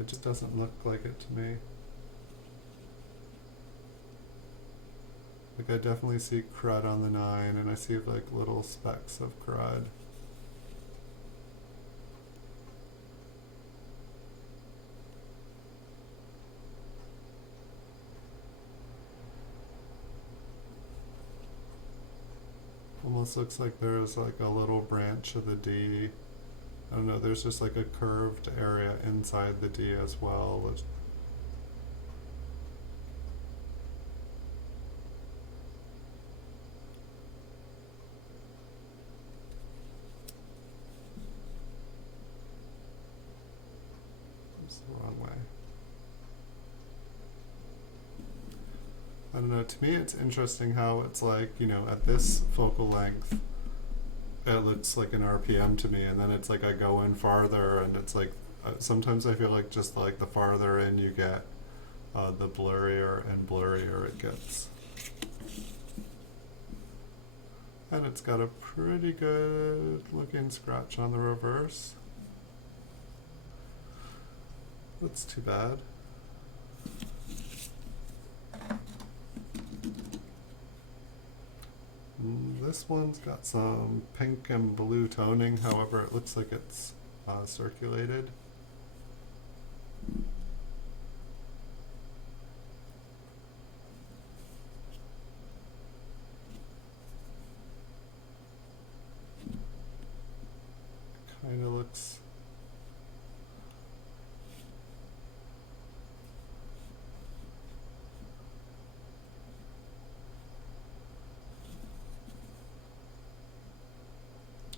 It just doesn't look like it to me. Like, I definitely see crud on the 9, and I see like little specks of crud. Almost looks like there's like a little branch of the D. I don't know, there's just like a curved area inside the D as well. The wrong way. I don't know, to me it's interesting how it's like, at this focal length it looks like an RPM to me, and then it's like I go in farther and it's like sometimes I feel like just like the farther in you get, the blurrier and blurrier it gets. And it's got a pretty good looking scratch on the reverse. That's too bad. This one's got some pink and blue toning, however it looks like it's circulated. Kind of looks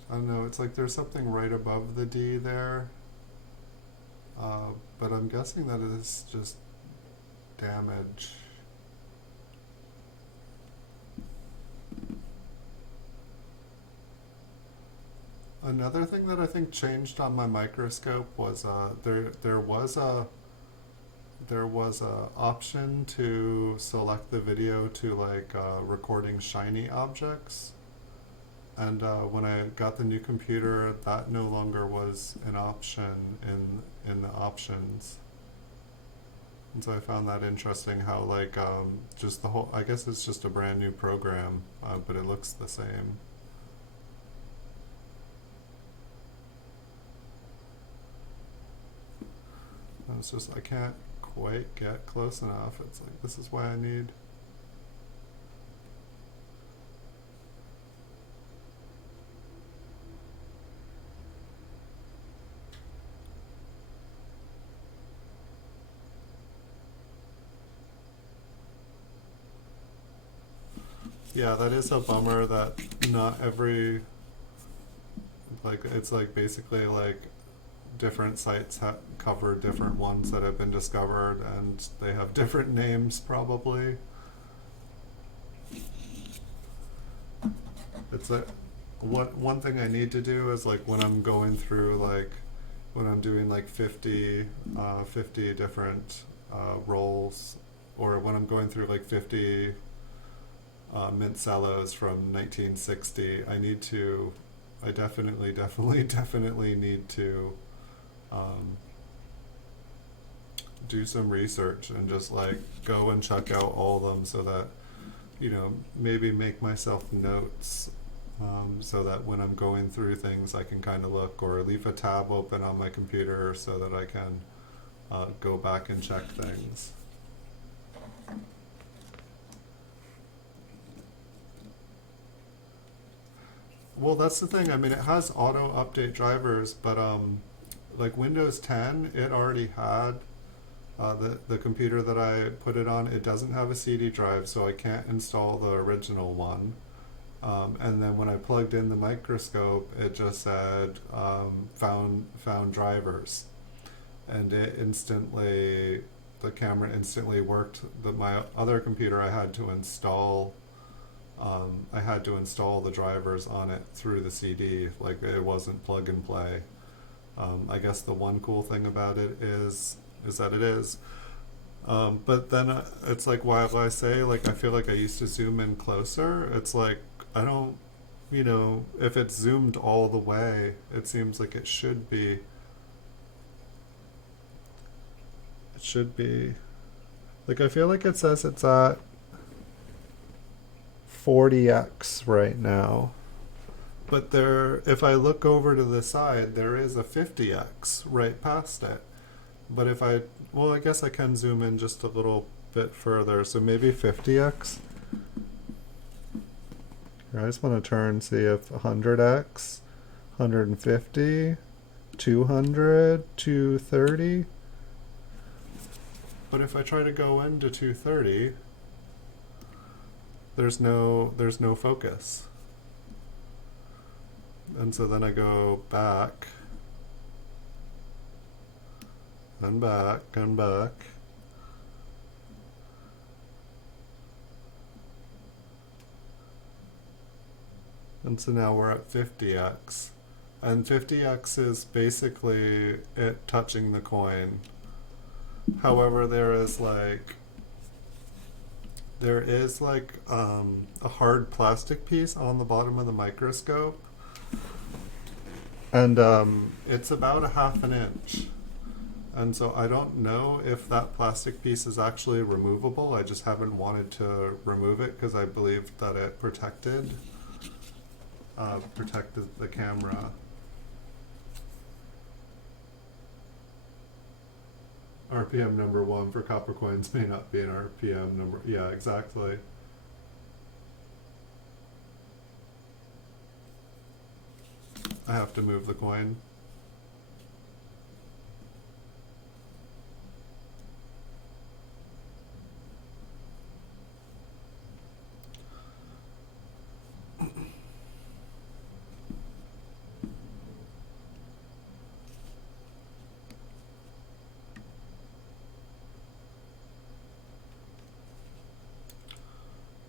I don't know, it's like there's something right above the D there, but I'm guessing that it is just damage. Another thing that I think changed on my microscope was there was a option to select the video to like recording shiny objects. And when I got the new computer, that no longer was an option in the options. And so I found that interesting how like just the whole, I guess it's just a brand new program, but it looks the same. And it's just, I can't quite get close enough. It's like, this is why I need yeah, that is a bummer that not every, like, it's like basically like different sites cover different ones that have been discovered and they have different names probably. It's like, one thing I need to do is like when I'm going through like, when I'm doing like 50 different rolls, or when I'm going through like 50 mint cellos from 1960, I definitely need to do some research and just like go and check out all of them so that, you know, maybe make myself notes so that when I'm going through things I can kind of look, or leave a tab open on my computer so that I can go back and check things. Well, that's the thing. I mean, it has auto update drivers, but like Windows 10, it already had the computer that I put it on. It doesn't have a CD drive, so I can't install the original one. And then when I plugged in the microscope, it just said found drivers, and the camera instantly worked. My other computer, I had to install the drivers on it through the CD. Like, it wasn't plug and play. I guess the one cool thing about it is that it is. But then it's like, while I say like I feel like I used to zoom in closer, it's like I don't, you know, if it's zoomed all the way, it seems like it should be. It should be. Like, I feel like it says it's at 40x right now. But if I look over to the side, there is a 50x right past it. But well, I guess I can zoom in just a little bit further, so maybe 50x. Here, I just want to turn, see if 100x, 150, 200, 230. But if I try to go into 230, there's no focus. And so then I go back and back and back. And so now we're at 50x. And 50x is basically it touching the coin. However, there is like, There is like a hard plastic piece on the bottom of the microscope, and it's about a half an inch. And so I don't know if that plastic piece is actually removable. I just haven't wanted to remove it because I believe that it protected the camera. RPM number 1 for copper coins may not be an RPM number. Yeah, exactly. I have to move the coin.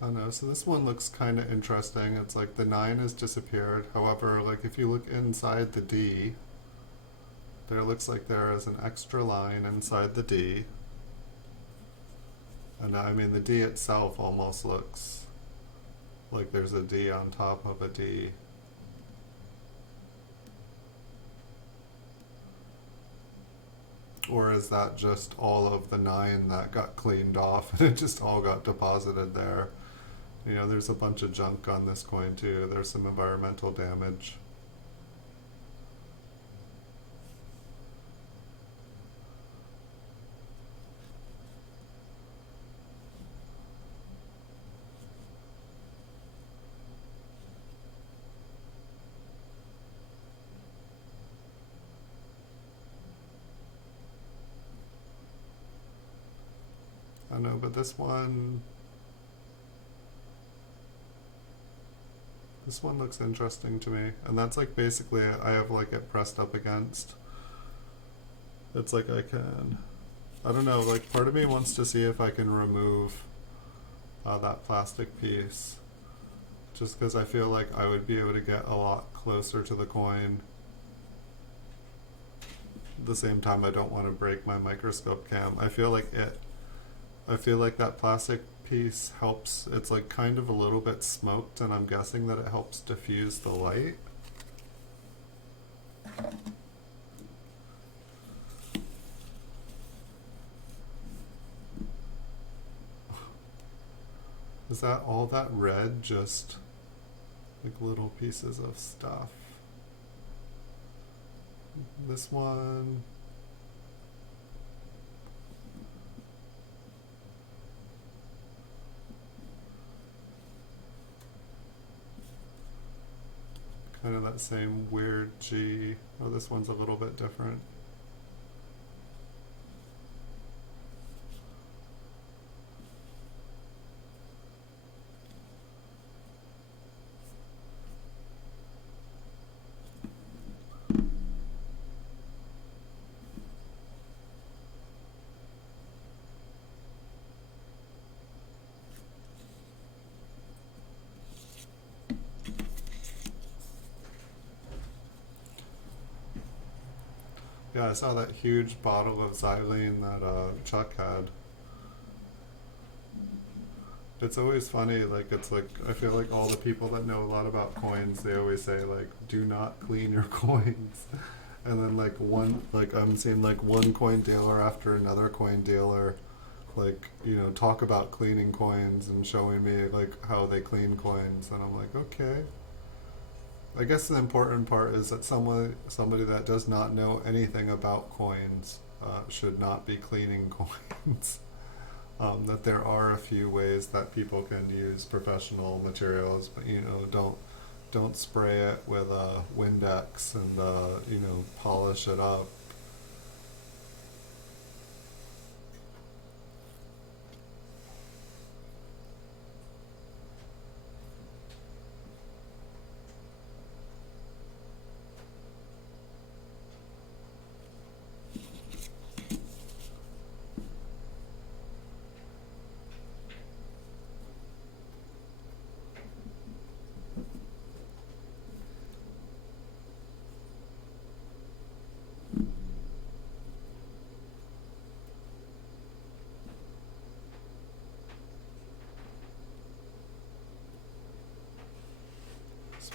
I know, so this one looks kind of interesting. It's like the 9 has disappeared. However, like if you look inside the D, there looks like there is an extra line inside the D. And I mean, the D itself almost looks like there's a D on top of a D. Or is that just all of the 9 that got cleaned off and it just all got deposited there? You know, there's a bunch of junk on this coin too. There's some environmental damage. I know, but this one looks interesting to me. And that's like basically I have like it pressed up against. It's like I don't know, like part of me wants to see if I can remove that plastic piece. Just because I feel like I would be able to get a lot closer to the coin. At the same time, I don't want to break my microscope cam. I feel like that plastic piece helps. It's like kind of a little bit smoked, and I'm guessing that it helps diffuse the light. Is that all that red? Just like little pieces of stuff. This one. Kind of that same weird G. Oh, this one's a little bit different. Yeah, I saw that huge bottle of xylene that Chuck had. It's always funny, like it's like I feel like all the people that know a lot about coins, they always say like, do not clean your coins. And then like I'm seeing like one coin dealer after another coin dealer, like, you know, talk about cleaning coins and showing me like how they clean coins, and I'm like, okay. I guess the important part is that somebody that does not know anything about coins should not be cleaning coins. That there are a few ways that people can use professional materials, but you know, don't spray it with a Windex and you know, polish it up.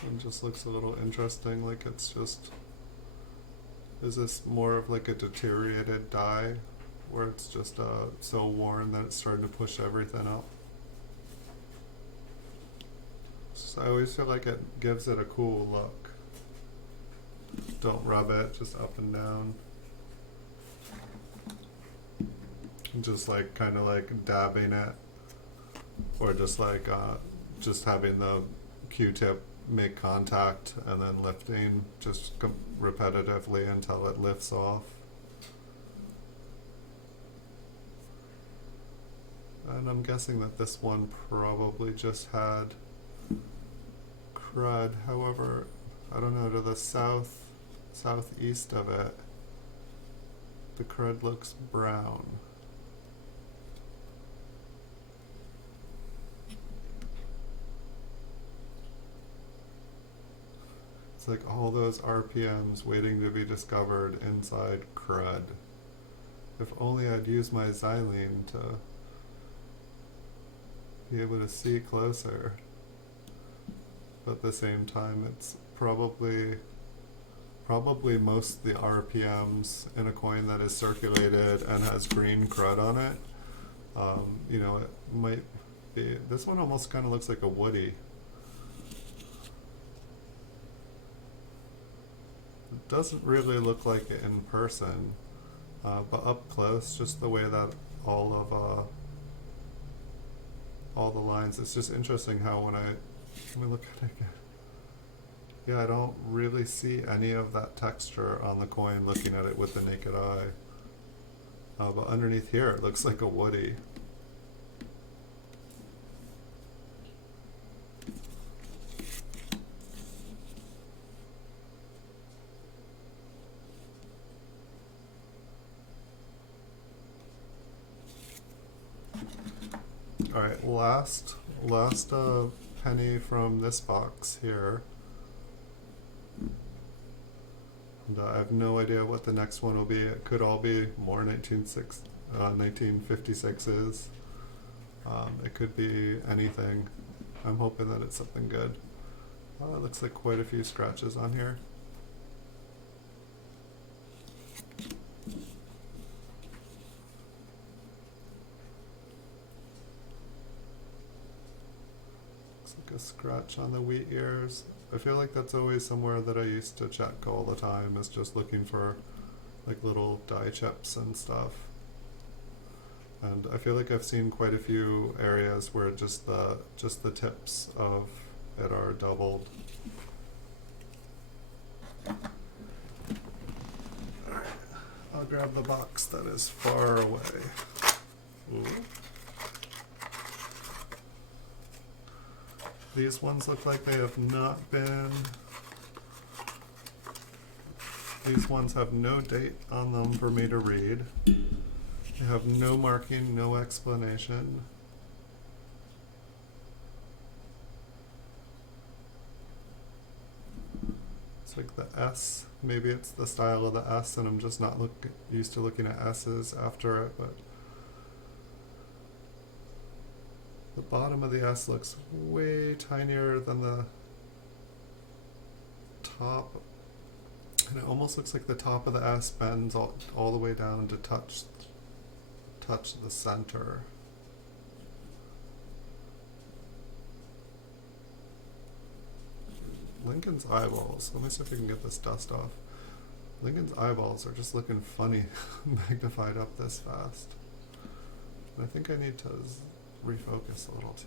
It just looks a little interesting, like it's just, is this more of like a deteriorated die where it's just so worn that it's starting to push everything up? So I always feel like it gives it a cool look. Don't rub it, just up and down. Just like kind of like dabbing it, or just like just having the Q-tip make contact and then lifting just repetitively until it lifts off. And I'm guessing that this one probably just had crud. However, I don't know, to the southeast of it, the crud looks brown. It's like all those RPMs waiting to be discovered inside crud. If only I'd used my xylene to be able to see closer. But at the same time, it's probably most of the RPMs in a coin that is circulated and has green crud on it. You know, it might be, this one almost kind of looks like a woody. It doesn't really look like it in person, but up close, just the way that all the lines, it's just interesting how when we look at it again, yeah, I don't really see any of that texture on the coin looking at it with the naked eye. But underneath here, it looks like a woody. Alright, last penny from this box here. And I have no idea what the next one will be. It could all be more 1956s. It could be anything. I'm hoping that it's something good. It looks like quite a few scratches on here. A scratch on the wheat ears. I feel like that's always somewhere that I used to check all the time, is just looking for like little die chips and stuff. And I feel like I've seen quite a few areas where just the tips of it are doubled. Alright, I'll grab the box that is far away. Ooh. These ones look like they have not been, these ones have no date on them for me to read. They have no marking, no explanation. It's like the S, maybe it's the style of the S and I'm just not used to looking at S's after it, but the bottom of the S looks way tinier than the top, and it almost looks like the top of the S bends all the way down to touch the center. Lincoln's eyeballs, let me see if I can get this dust off. Lincoln's eyeballs are just looking funny magnified up this fast. And I think I need to refocus a little too.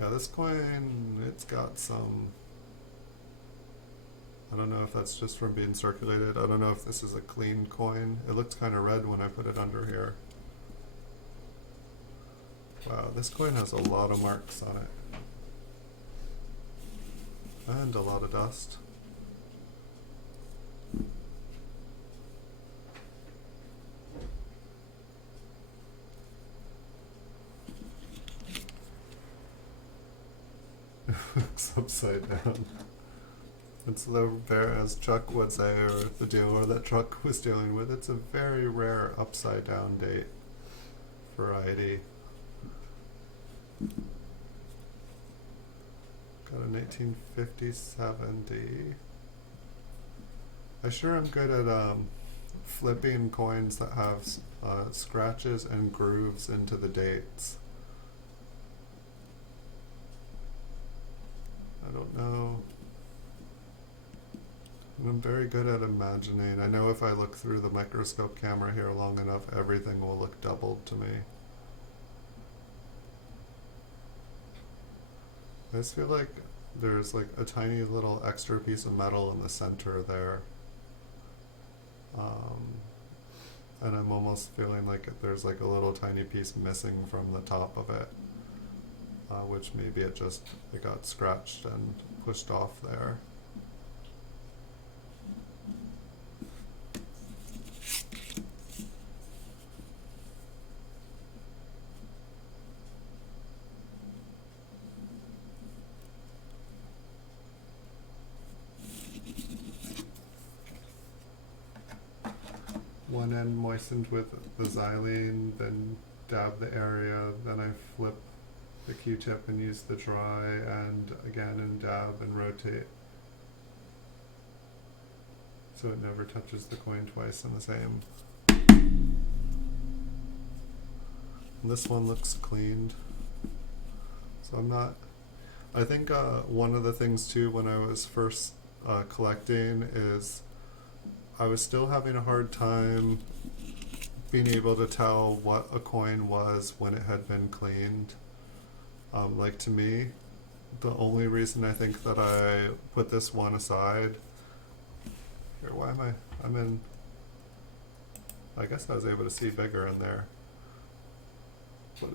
Yeah, this coin, it's got some, I don't know if that's just from being circulated. I don't know if this is a clean coin. It looked kind of red when I put it under here. Wow, this coin has a lot of marks on it. And a lot of dust. It's upside down. It's the as Chuck would say, or the dealer that Chuck was dealing with, it's a very rare upside down date variety. Got an 1850 70. I sure am good at flipping coins that have scratches and grooves into the dates. I don't know. I'm very good at imagining. I know if I look through the microscope camera here long enough, everything will look doubled to me. I just feel like there's like a tiny little extra piece of metal in the center there. And I'm almost feeling like there's like a little tiny piece missing from the top of it, which maybe it got scratched and pushed off there. One end moistened with the xylene, then dab the area, then I flip the Q-tip and use the dry end again and dab and rotate so it never touches the coin twice in the same. And this one looks cleaned, so I think one of the things too when I was first collecting is I was still having a hard time being able to tell what a coin was when it had been cleaned. Like to me, the only reason I think that I put this one aside, here, why am I guess I was able to see bigger in there, but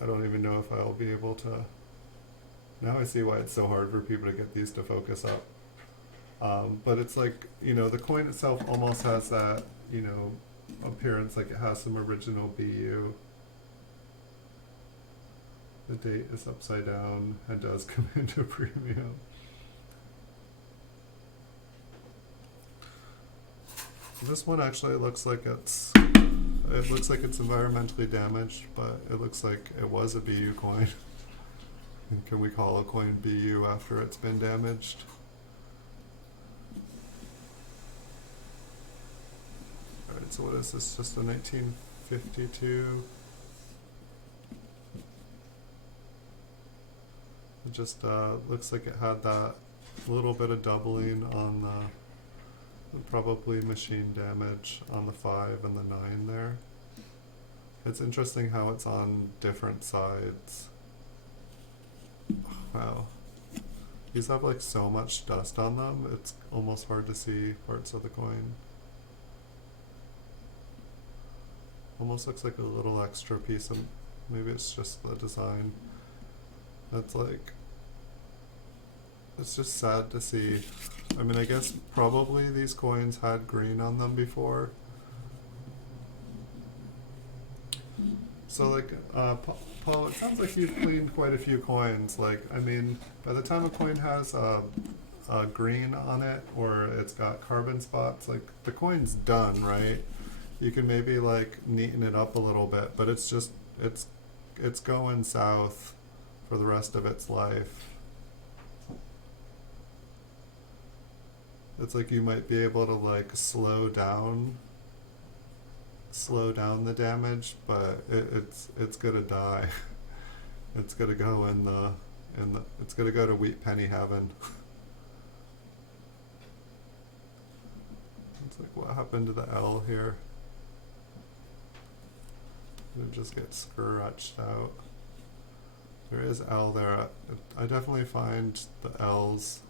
I don't even know if I'll be able to, now I see why it's so hard for people to get these to focus up. But it's like, the coin itself almost has that, appearance like it has some original BU. The date is upside down and does come into premium. This one actually looks like it's environmentally damaged, but it looks like it was a BU coin. Can we call a coin BU after it's been damaged? Alright, so what is this? Just a 1952? It just looks like it had that little bit of doubling on probably machine damage on the 5 and the 9 there. It's interesting how it's on different sides. Wow. These have like so much dust on them, it's almost hard to see parts of the coin. Almost looks like a little extra piece of, maybe it's just the design. That's like, it's just sad to see. I mean, I guess probably these coins had green on them before. So like, Paul, it sounds like you've cleaned quite a few coins. Like, I mean, by the time a coin has green on it, or it's got carbon spots, like the coin's done, right? You can maybe like neaten it up a little bit, but it's just, it's going south for the rest of its life. It's like you might be able to like slow down the damage, but it's gonna die. It's gonna go it's gonna go to wheat penny heaven. It's like, what happened to the L here? It just gets scratched out. There is L there. I definitely find the L's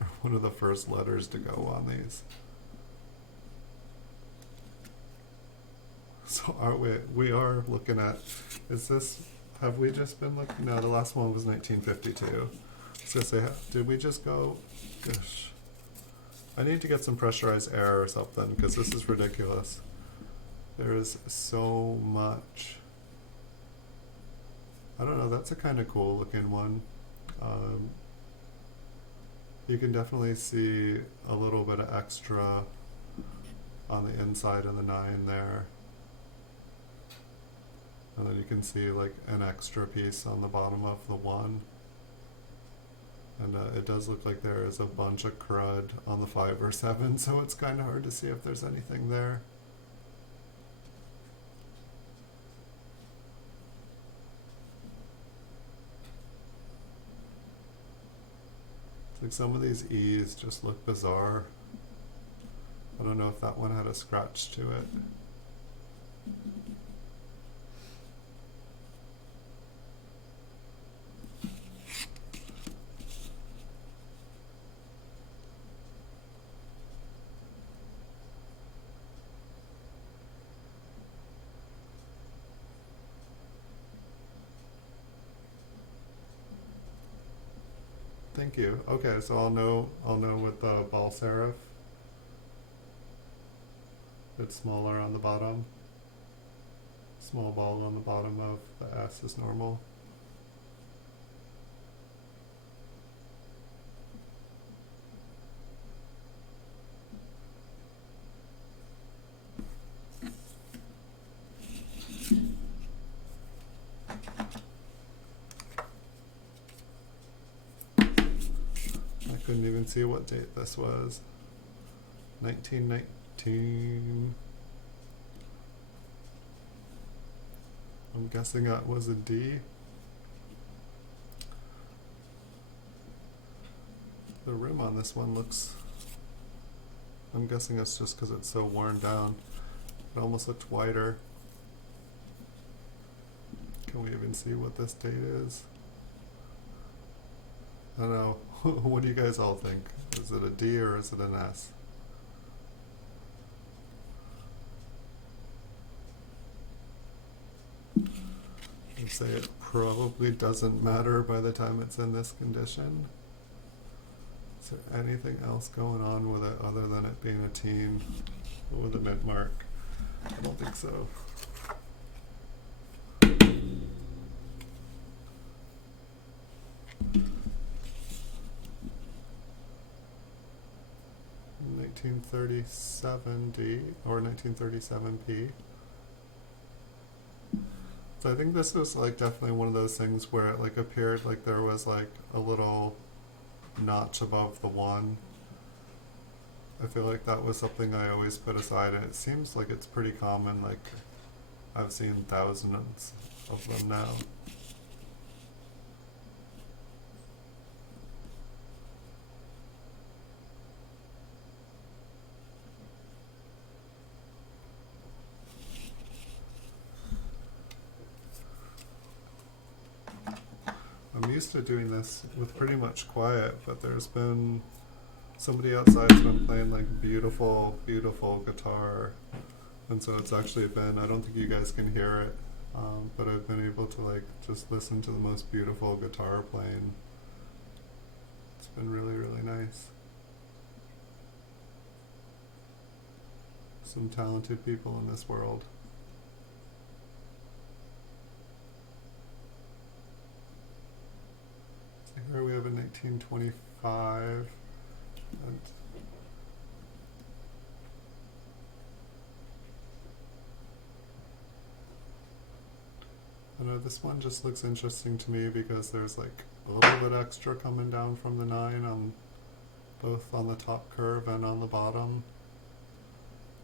are one of the first letters to go on these. So we are looking at, have we just been looking? No, the last one was 1952. I was gonna say, did we just go, gosh. I need to get some pressurized air or something, because this is ridiculous. There is so much. I don't know, that's a kind of cool looking one. You can definitely see a little bit of extra on the inside of the 9 there. And then you can see like an extra piece on the bottom of the 1. And it does look like there is a bunch of crud on the 5 or 7, so it's kind of hard to see if there's anything there. It's like some of these E's just look bizarre. I don't know if that one had a scratch to it. Thank you. Okay, so I'll know with the ball serif. It's smaller on the bottom. Small ball on the bottom of the S is normal. I couldn't even see what date this was. 1919. I'm guessing that was a D. The rim on this one looks, I'm guessing it's just because it's so worn down. It almost looked wider. Can we even see what this date is? I don't know. What do you guys all think? Is it a D or is it an S? I'd say it probably doesn't matter by the time it's in this condition. Is there anything else going on with it other than it being a teen with a mint mark? I don't think so. $1937D or 1937P. So I think this was like definitely one of those things where it like appeared like there was like a little notch above the 1. I feel like that was something I always put aside, and it seems like it's pretty common. Like I've seen thousands of them now. I'm used to doing this with pretty much quiet, but there's been somebody outside's been playing like beautiful, beautiful guitar, and so it's actually been, I don't think you guys can hear it, but I've been able to like just listen to the most beautiful guitar playing. It's been really, really nice. Some talented people in this world. So here we have a 1925. And I know this one just looks interesting to me because there's like a little bit extra coming down from the 9 on both on the top curve and on the bottom.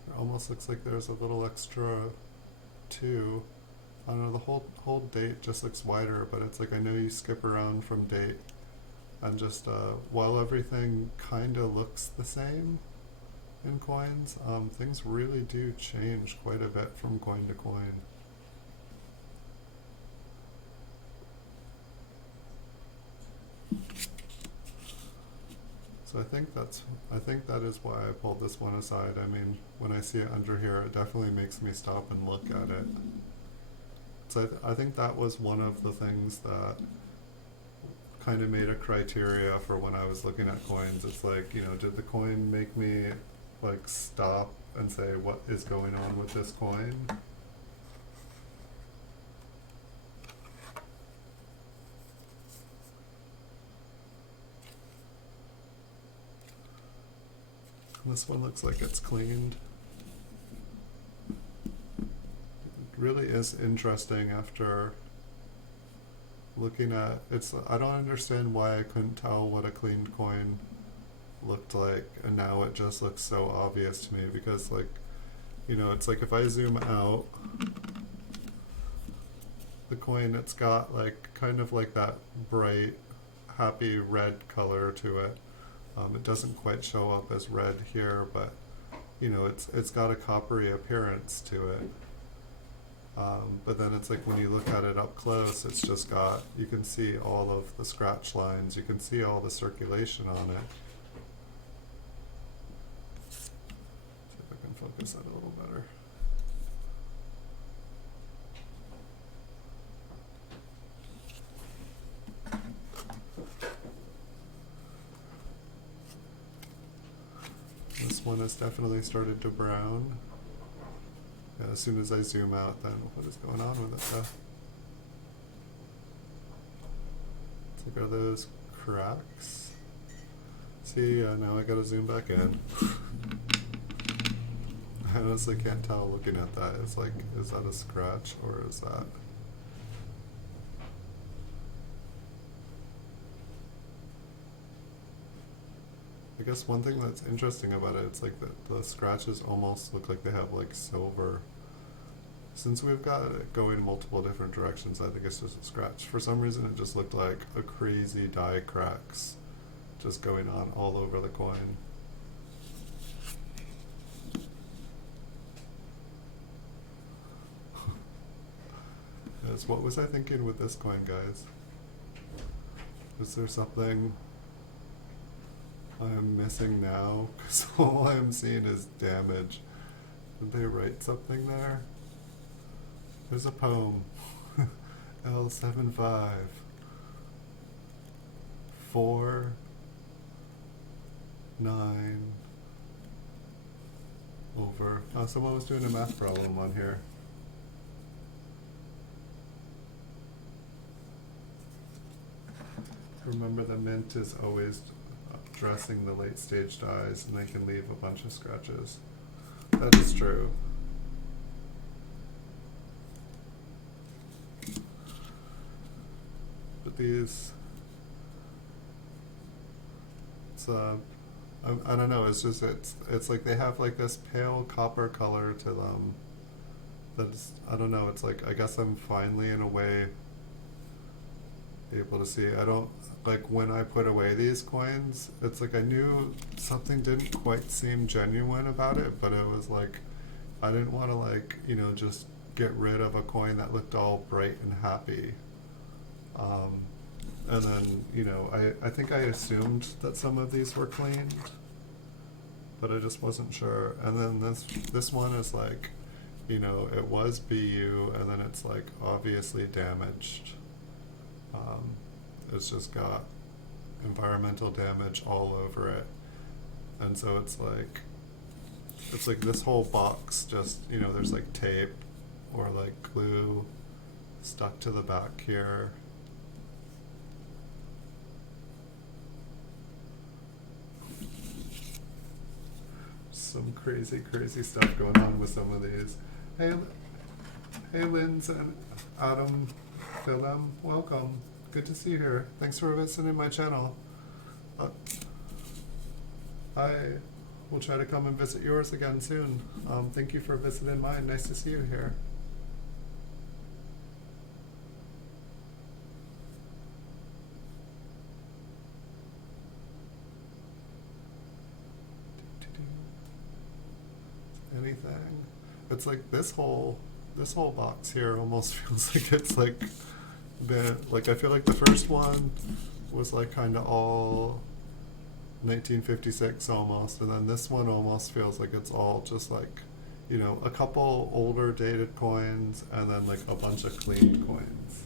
It almost looks like there's a little extra 2. I don't know, the whole date just looks wider, but it's like I know you skip around from date, and just while everything kind of looks the same in coins, things really do change quite a bit from coin to coin. So I think that is why I pulled this one aside. I mean, when I see it under here, it definitely makes me stop and look at it. So I think that was one of the things that kind of made a criteria for when I was looking at coins. It's like, you know, did the coin make me like stop and say, what is going on with this coin? This one looks like it's cleaned. It really is interesting after looking at it's. I don't understand why I couldn't tell what a cleaned coin looked like, and now it just looks so obvious to me because, like, you know, it's like if I zoom out, the coin, it's got like kind of like that bright, happy red color to it. It doesn't quite show up as red here, but you know, it's got a coppery appearance to it. But then it's like when you look at it up close, it's just got, you can see all of the scratch lines, you can see all the circulation on it. See if I can focus that a little better. This one has definitely started to brown. Yeah, as soon as I zoom out, then what is going on with it? It's like, are those cracks? See, now I gotta zoom back in. I honestly can't tell looking at that. It's like, is that a scratch or is that? I guess one thing that's interesting about it, it's like the scratches almost look like they have like silver. Since we've got it going multiple different directions, I think it's just a scratch. For some reason it just looked like a crazy die cracks just going on all over the coin. Yes, what was I thinking with this coin, guys? Is there something I'm missing now? Because all I'm seeing is damage. Did they write something there? There's a poem. L75 4 9 over. Oh, someone was doing a math problem on here. Remember, the mint is always dressing the late stage dies, and they can leave a bunch of scratches. That is true. But these, it's I don't know. It's just it's like they have like this pale copper color to them. That's, I don't know. It's like, I guess I'm finally in a way able to see. I don't, like, when I put away these coins, it's like I knew something didn't quite seem genuine about it, but it was like I didn't want to, like, you know, just get rid of a coin that looked all bright and happy. And then, you know, I think I assumed that some of these were cleaned, but I just wasn't sure. And then this one is like, you know, it was BU, and then it's like obviously damaged. It's just got environmental damage all over it. And so it's like this whole box just, you know, there's like tape or like glue stuck to the back here. Some crazy stuff going on with some of these. Hey Linz and Adam Philem, welcome. Good to see you here. Thanks for visiting my channel. I will try to come and visit yours again soon. Thank you for visiting mine. Nice to see you here. Anything? It's like this whole box here almost feels like it's like I feel like the first one was like kind of all 1956 almost, and then this one almost feels like it's all just like, you know, a couple older dated coins and then like a bunch of clean coins.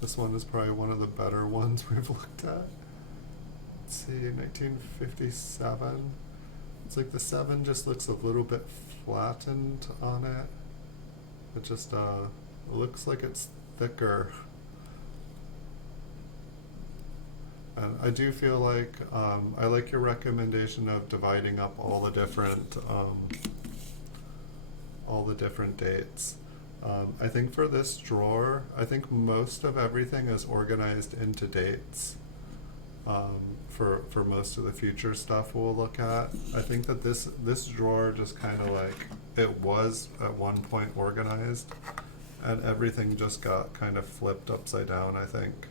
This one is probably one of the better ones we've looked at. Let's see, 1957. It's like the 7 just looks a little bit flattened on it. It just looks like it's thicker. And I do feel like I like your recommendation of dividing up all the different dates. I think for this drawer, I think most of everything is organized into dates. For most of the future stuff we'll look at, I think that this drawer just kind of like it was at one point organized, and everything just got kind of flipped upside down. I think.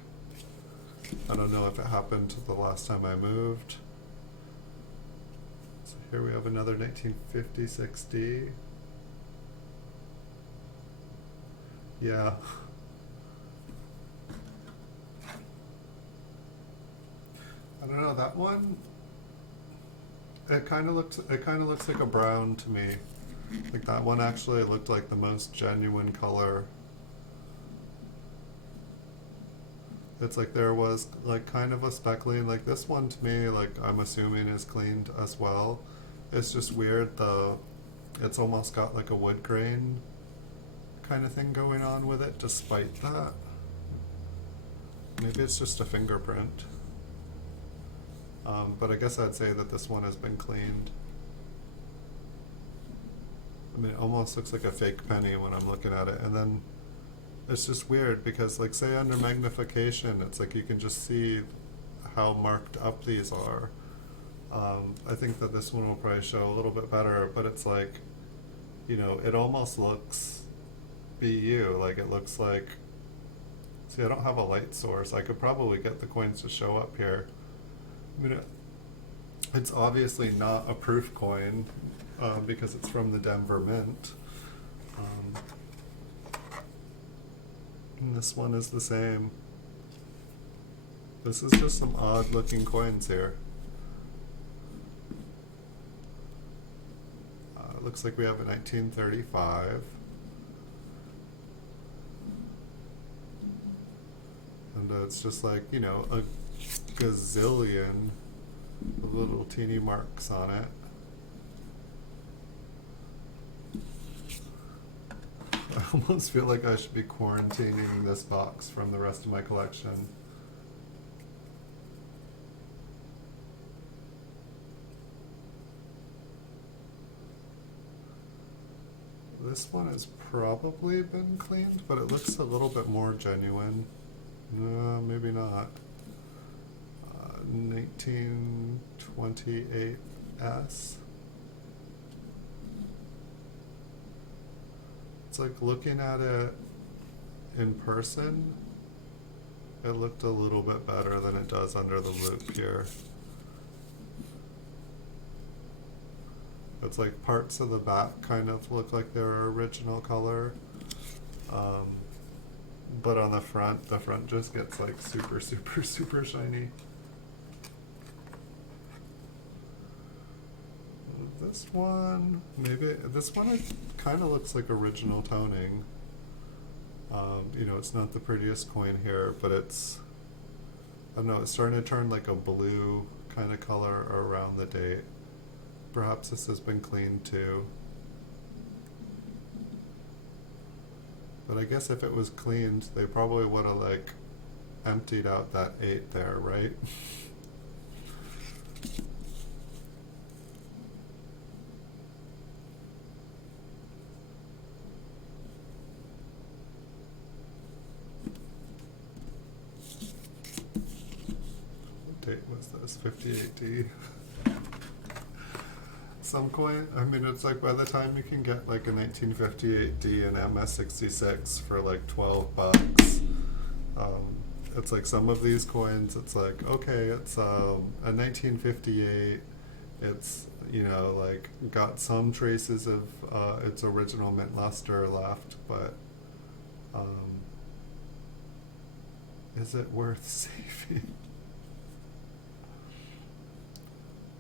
I don't know if it happened the last time I moved. So here we have another 1956D. Yeah. I don't know, that one, it kind of looks like a brown to me. Like that one actually looked like the most genuine color. It's like there was like kind of a speckling. Like this one to me, like I'm assuming is cleaned as well. It's just weird, it's almost got like a wood grain kind of thing going on with it despite that. Maybe it's just a fingerprint. But I guess I'd say that this one has been cleaned. I mean, it almost looks like a fake penny when I'm looking at it. And then it's just weird because, like, say under magnification, it's like you can just see how marked up these are. I think that this one will probably show a little bit better, but it's like, you know, it almost looks BU. Like, it looks like, see, I don't have a light source. I could probably get the coins to show up here. I mean, it's obviously not a proof coin because it's from the Denver Mint. And this one is the same. This is just some odd looking coins here. It looks like we have a 1935. And it's just like, you know, a gazillion little teeny marks on it. I almost feel like I should be quarantining this box from the rest of my collection. This one has probably been cleaned, but it looks a little bit more genuine. No, maybe not. 1928S. It's like looking at it in person, it looked a little bit better than it does under the loupe here. It's like parts of the back kind of look like their original color. But on the front just gets like super, super, super shiny. This one, this one it kind of looks like original toning. You know, it's not the prettiest coin here, but it's, I don't know, it's starting to turn like a blue kind of color around the date. Perhaps this has been cleaned too. But I guess if it was cleaned, they probably would have like emptied out that 8 there, right? What date was this? 58D. Some coin, I mean, it's like by the time you can get like a 1958D and MS66 for like $12, it's like some of these coins, it's like, okay, it's a 1958, it's, you know, like got some traces of its original mint luster left, but is it worth saving?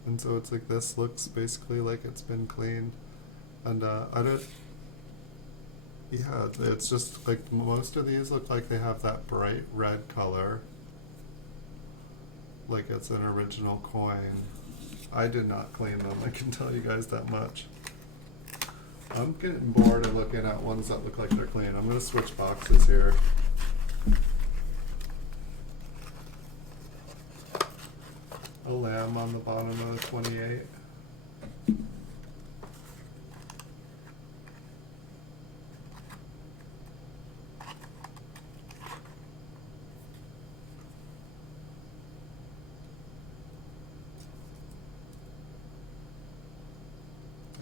And so it's like this looks basically like it's been cleaned, and I don't. Yeah, it's just like most of these look like they have that bright red color, like it's an original coin. I did not clean them, I can tell you guys that much. I'm getting bored of looking at ones that look like they're clean. I'm gonna switch boxes here. a lamb on the bottom of the 28.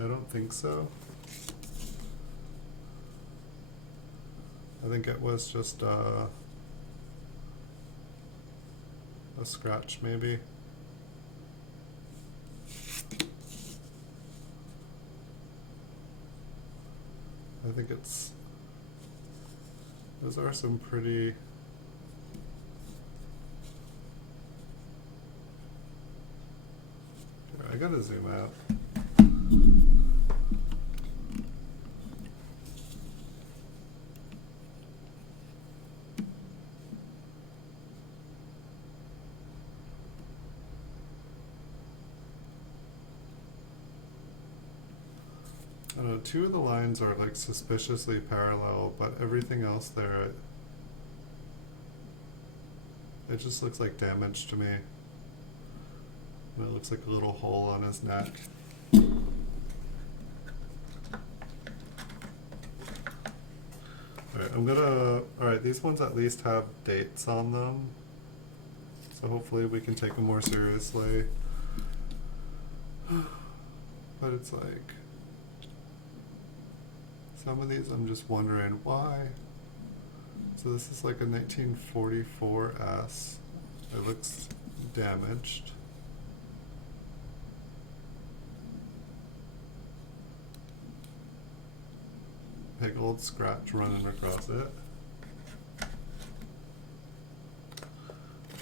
I don't think so. I think it was just a scratch, maybe. I think it's, those are some pretty, I gotta zoom out. I don't know, two of the lines are like suspiciously parallel, but everything else there, it just looks like damage to me. And it looks like a little hole on his neck. Alright, these ones at least have dates on them. So hopefully we can take them more seriously. But it's like, some of these I'm just wondering why. So this is like a 1944 S. It looks damaged. Big old scratch running across it.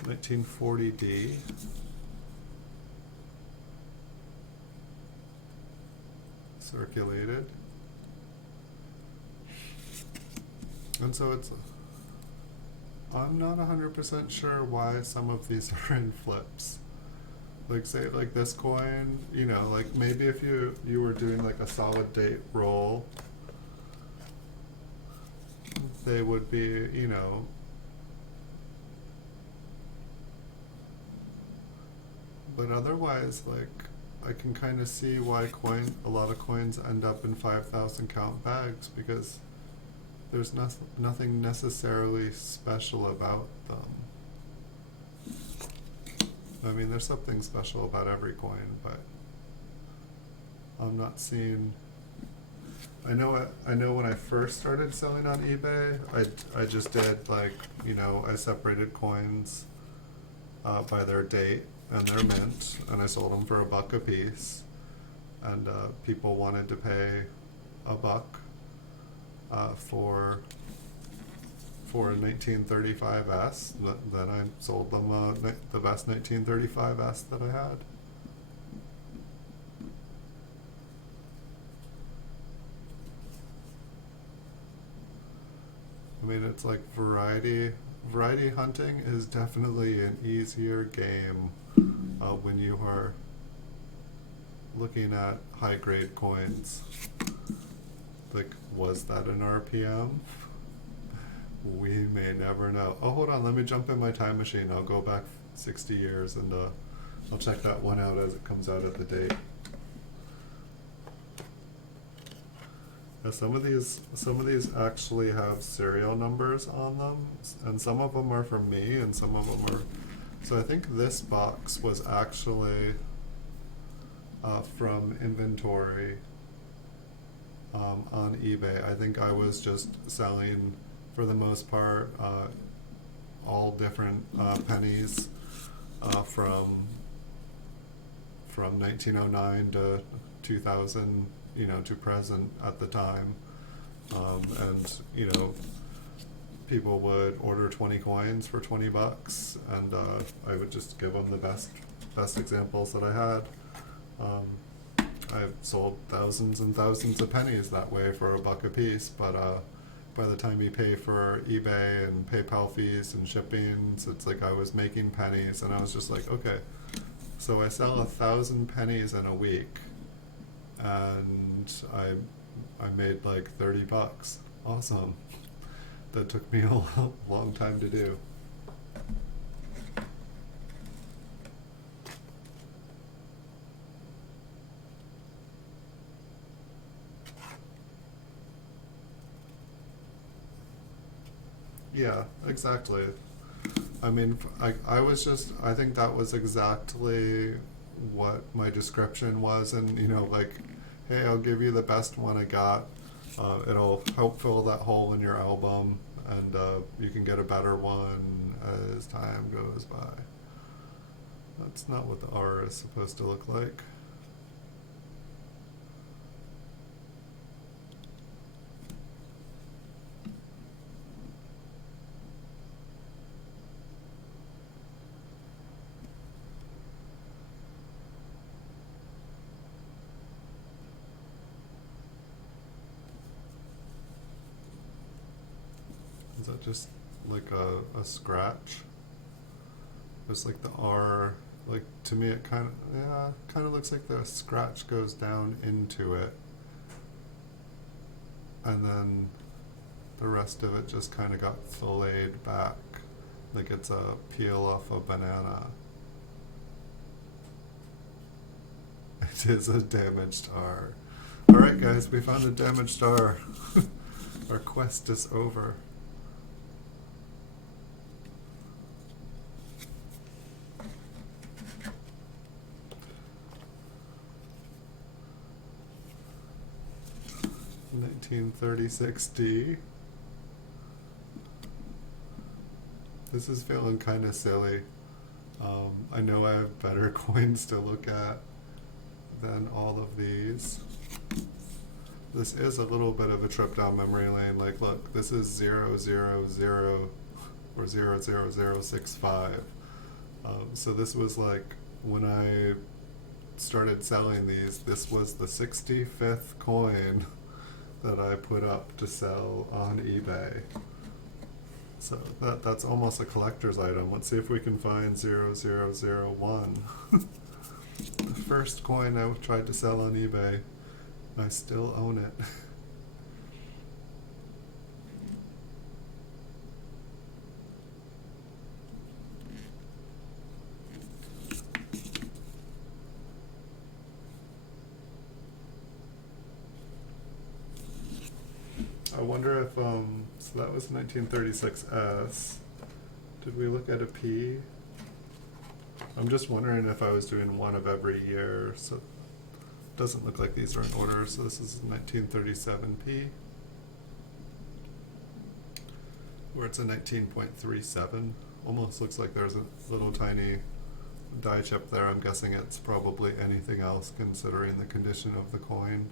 1940D. Circulated. And so it's, I'm not 100% sure why some of these are in flips. Like say like this coin, you know, like maybe if you were doing like a solid date roll, they would be, you know, but otherwise, like, I can kind of see why a lot of coins end up in 5,000 count bags, because there's nothing necessarily special about them. I mean, there's something special about every coin, but I'm not seeing. I know when I first started selling on eBay, I just did like, you know, I separated coins by their date and their mint, and I sold them for $1 a piece, and people wanted to pay $1 for a 1935S. Then I sold them the best 1935S that I had. I mean, it's like variety hunting is definitely an easier game when you are looking at high grade coins. Like, was that an RPM? We may never know. Oh, hold on, let me jump in my time machine. I'll go back 60 years and I'll check that one out as it comes out at the date. Some of these actually have serial numbers on them, and some of them are from me, and some of them are. So I think this box was actually from inventory on eBay. I think I was just selling, for the most part, all different pennies from 1909 to 2000. You know, to present at the time, and you know, people would order 20 coins for $20, and I would just give them the best examples that I had. I've sold thousands and thousands of pennies that way for $1 a piece, but by the time you pay for eBay and PayPal fees and shipping, it's like I was making pennies, and I was just like, okay, so I sell 1,000 pennies in a week. And I made like $30. Awesome. That took me a long time to do. Yeah, exactly. I mean, I think that was exactly what my description was, and like, hey, I'll give you the best one I got. It'll help fill that hole in your album, and you can get a better one as time goes by. That's not what the R is supposed to look like. Is that just like a scratch? It's like the R, like to me it kind of looks like the scratch goes down into it, and then the rest of it just kind of got filleted back, like it's a peel off a banana. It is a damaged R. Alright guys, we found a damaged R. Our quest is over. $1936D. This is feeling kind of silly. I know I have better coins to look at than all of these. This is a little bit of a trip down memory lane. Like, look, this is 000 or 00065. So this was like when I started selling these. This was the 65th coin that I put up to sell on eBay. So that's almost a collector's item. Let's see if we can find 0001. The first coin I tried to sell on eBay. I still own it. I wonder if, so that was 1936S. Did we look at a P? I'm just wondering if I was doing one of every year, so it doesn't look like these are in order, so this is 1937P, where it's a 19.37. Almost looks like there's a little tiny die chip there. I'm guessing it's probably anything else considering the condition of the coin.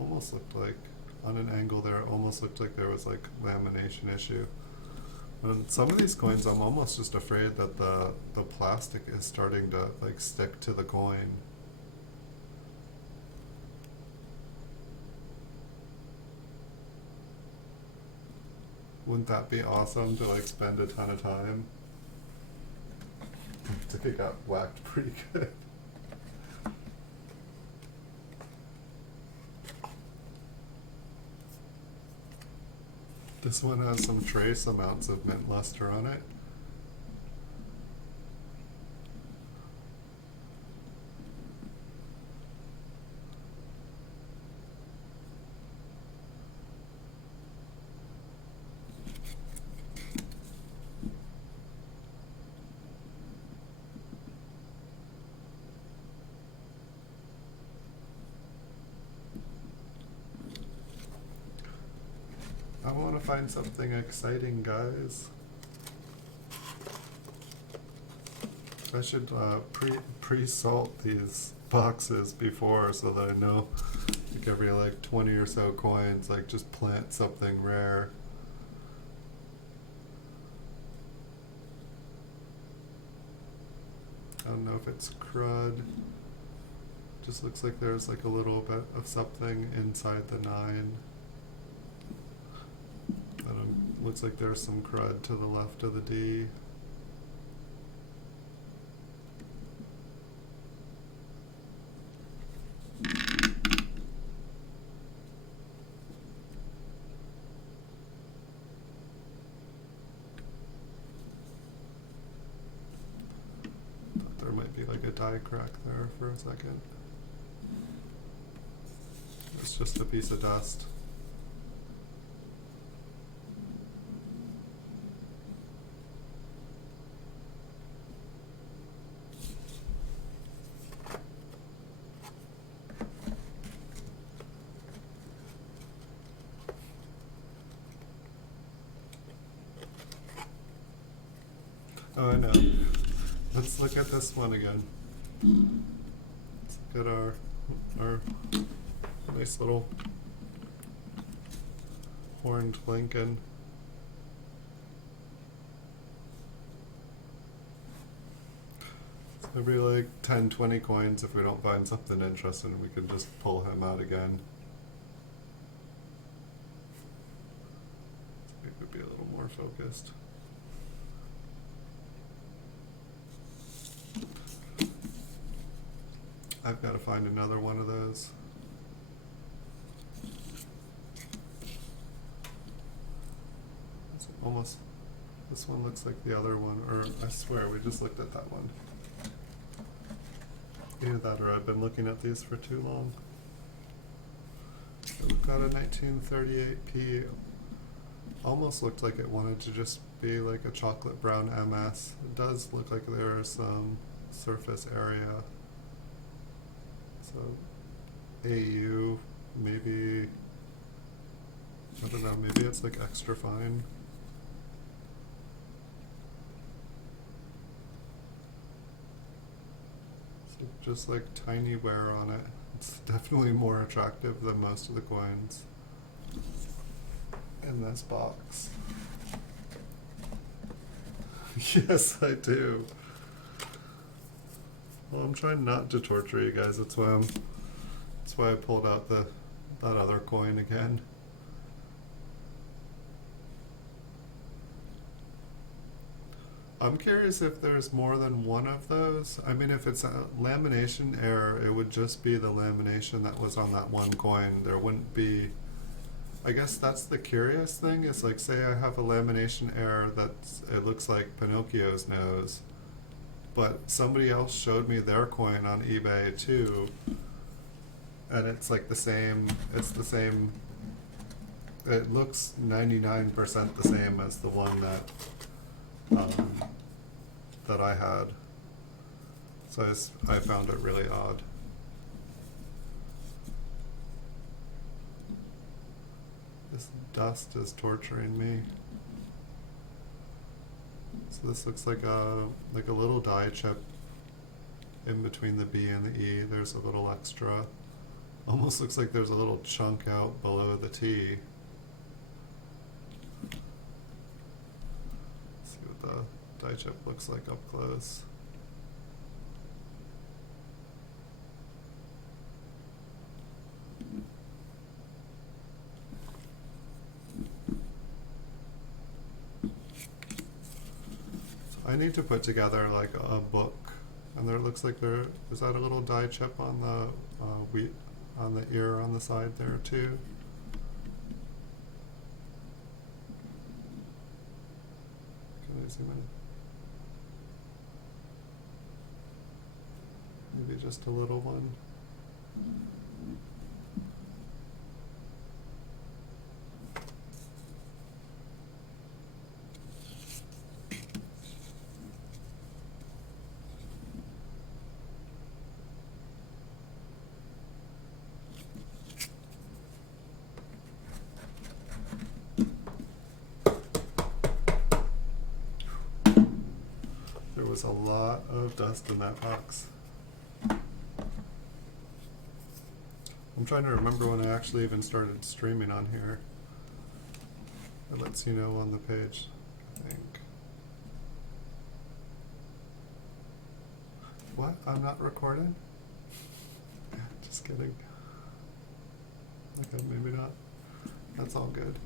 Almost looked like, on an angle there, it almost looked like there was like lamination issue. And some of these coins, I'm almost just afraid that the plastic is starting to like stick to the coin. Wouldn't that be awesome to like spend a ton of time? I think it got whacked pretty good. This one has some trace amounts of mint luster on it. I want to find something exciting, guys. I should pre-salt these boxes before so that I know, like every like 20 or so coins, like just plant something rare. I don't know if it's crud. Just looks like there's like a little bit of something inside the 9. Looks like there's some crud to the left of the D. Thought there might be like a die crack there for a second. It's just a piece of dust. Oh, I know. Let's look at this one again. Let's look at our nice little horned Lincoln. So every like 10, 20 coins, if we don't find something interesting, we can just pull him out again. So we could be a little more focused. I've got to find another one of those. It's almost, this one looks like the other one, or I swear we just looked at that one. Either that or I've been looking at these for too long. So we've got a 1938p. Almost looked like it wanted to just be like a chocolate brown MS. It does look like there's some surface area. So AU, maybe, I don't know, maybe it's like extra fine. So just like tiny wear on it. It's definitely more attractive than most of the coins in this box. Yes, I do. Well, I'm trying not to torture you guys. That's why I pulled out that other coin again. I'm curious if there's more than one of those. I mean, if it's a lamination error, it would just be the lamination that was on that one coin. There wouldn't be. I guess that's the curious thing. Is like, say I have a lamination error it looks like Pinocchio's nose. But somebody else showed me their coin on eBay too, and it's like the same, it looks 99% the same as the one that I had. So I found it really odd. This dust is torturing me. So this looks like a little die chip in between the B and the E. There's a little extra. Almost looks like there's a little chunk out below the T. Let's see what the die chip looks like up close. I need to put together like a book, and there looks like is that a little die chip on the on the ear on the side there too. Can I zoom in? Maybe just a little one. There was a lot of dust in that box. I'm trying to remember when I actually even started streaming on here. It lets you know on the page, I think. What? I'm not recording? Just kidding. Okay, maybe not. That's all good.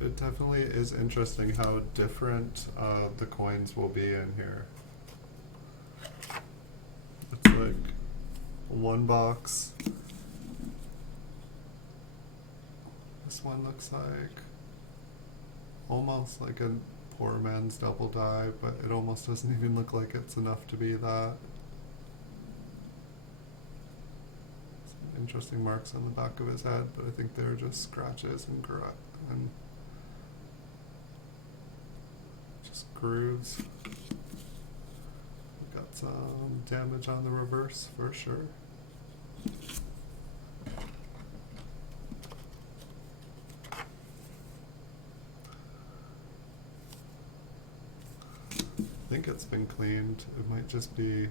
It definitely is interesting how different the coins will be in here. It's like one box this one looks like almost like a poor man's double die, but it almost doesn't even look like it's enough to be that. Some interesting marks on the back of his head, but I think they're just scratches and just grooves. We've got some damage on the reverse for sure. I think it's been cleaned. It might just be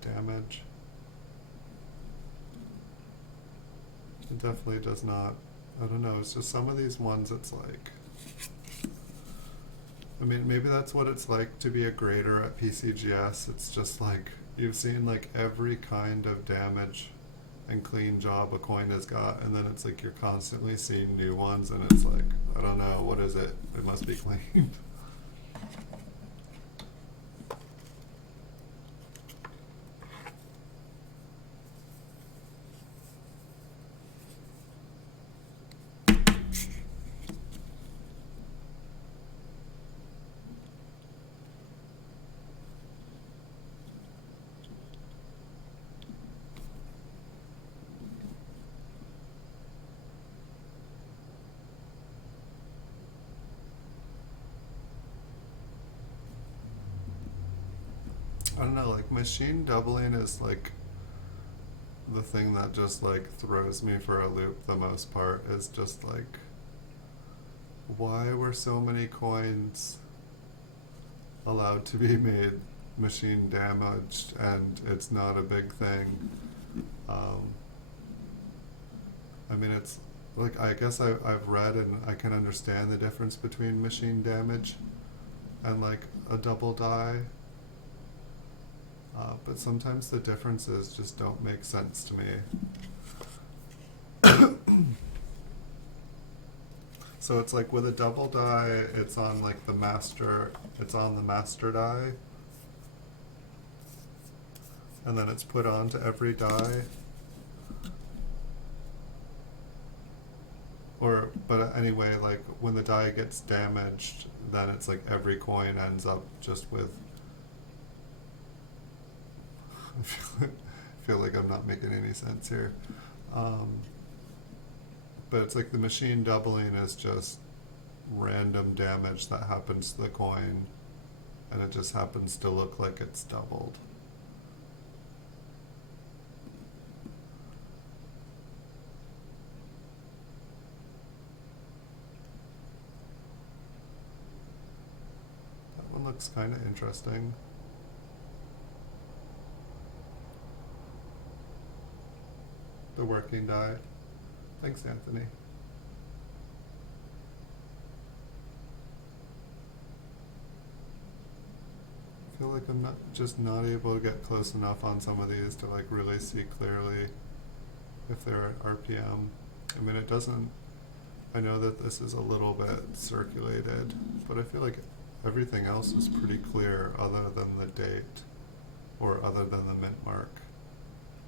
damage. It definitely does not. I don't know. It's just some of these ones. It's like. I mean, maybe that's what it's like to be a grader at PCGS. It's just like you've seen like every kind of damage and clean job a coin has got, and then it's like you're constantly seeing new ones, and it's like, I don't know, what is it? It must be cleaned. I don't know, like machine doubling is like the thing that just like throws me for a loop the most part. Is just like, why were so many coins allowed to be made machine damaged and it's not a big thing? I mean, it's like, I guess I've read and I can understand the difference between machine damage and like a double die. But sometimes the differences just don't make sense to me. So it's like with a double die, it's on like it's on the master die, and then it's put onto every die. But anyway, like when the die gets damaged, then it's like every coin ends up just with. I feel like I'm not making any sense here. But it's like the machine doubling is just random damage that happens to the coin, and it just happens to look like it's doubled. That one looks kind of interesting. The working die. Thanks, Anthony. I feel like I'm not able to get close enough on some of these to like really see clearly if they're at RPM. I mean, it doesn't. I know that this is a little bit circulated, but I feel like everything else is pretty clear other than the date or other than the mint mark.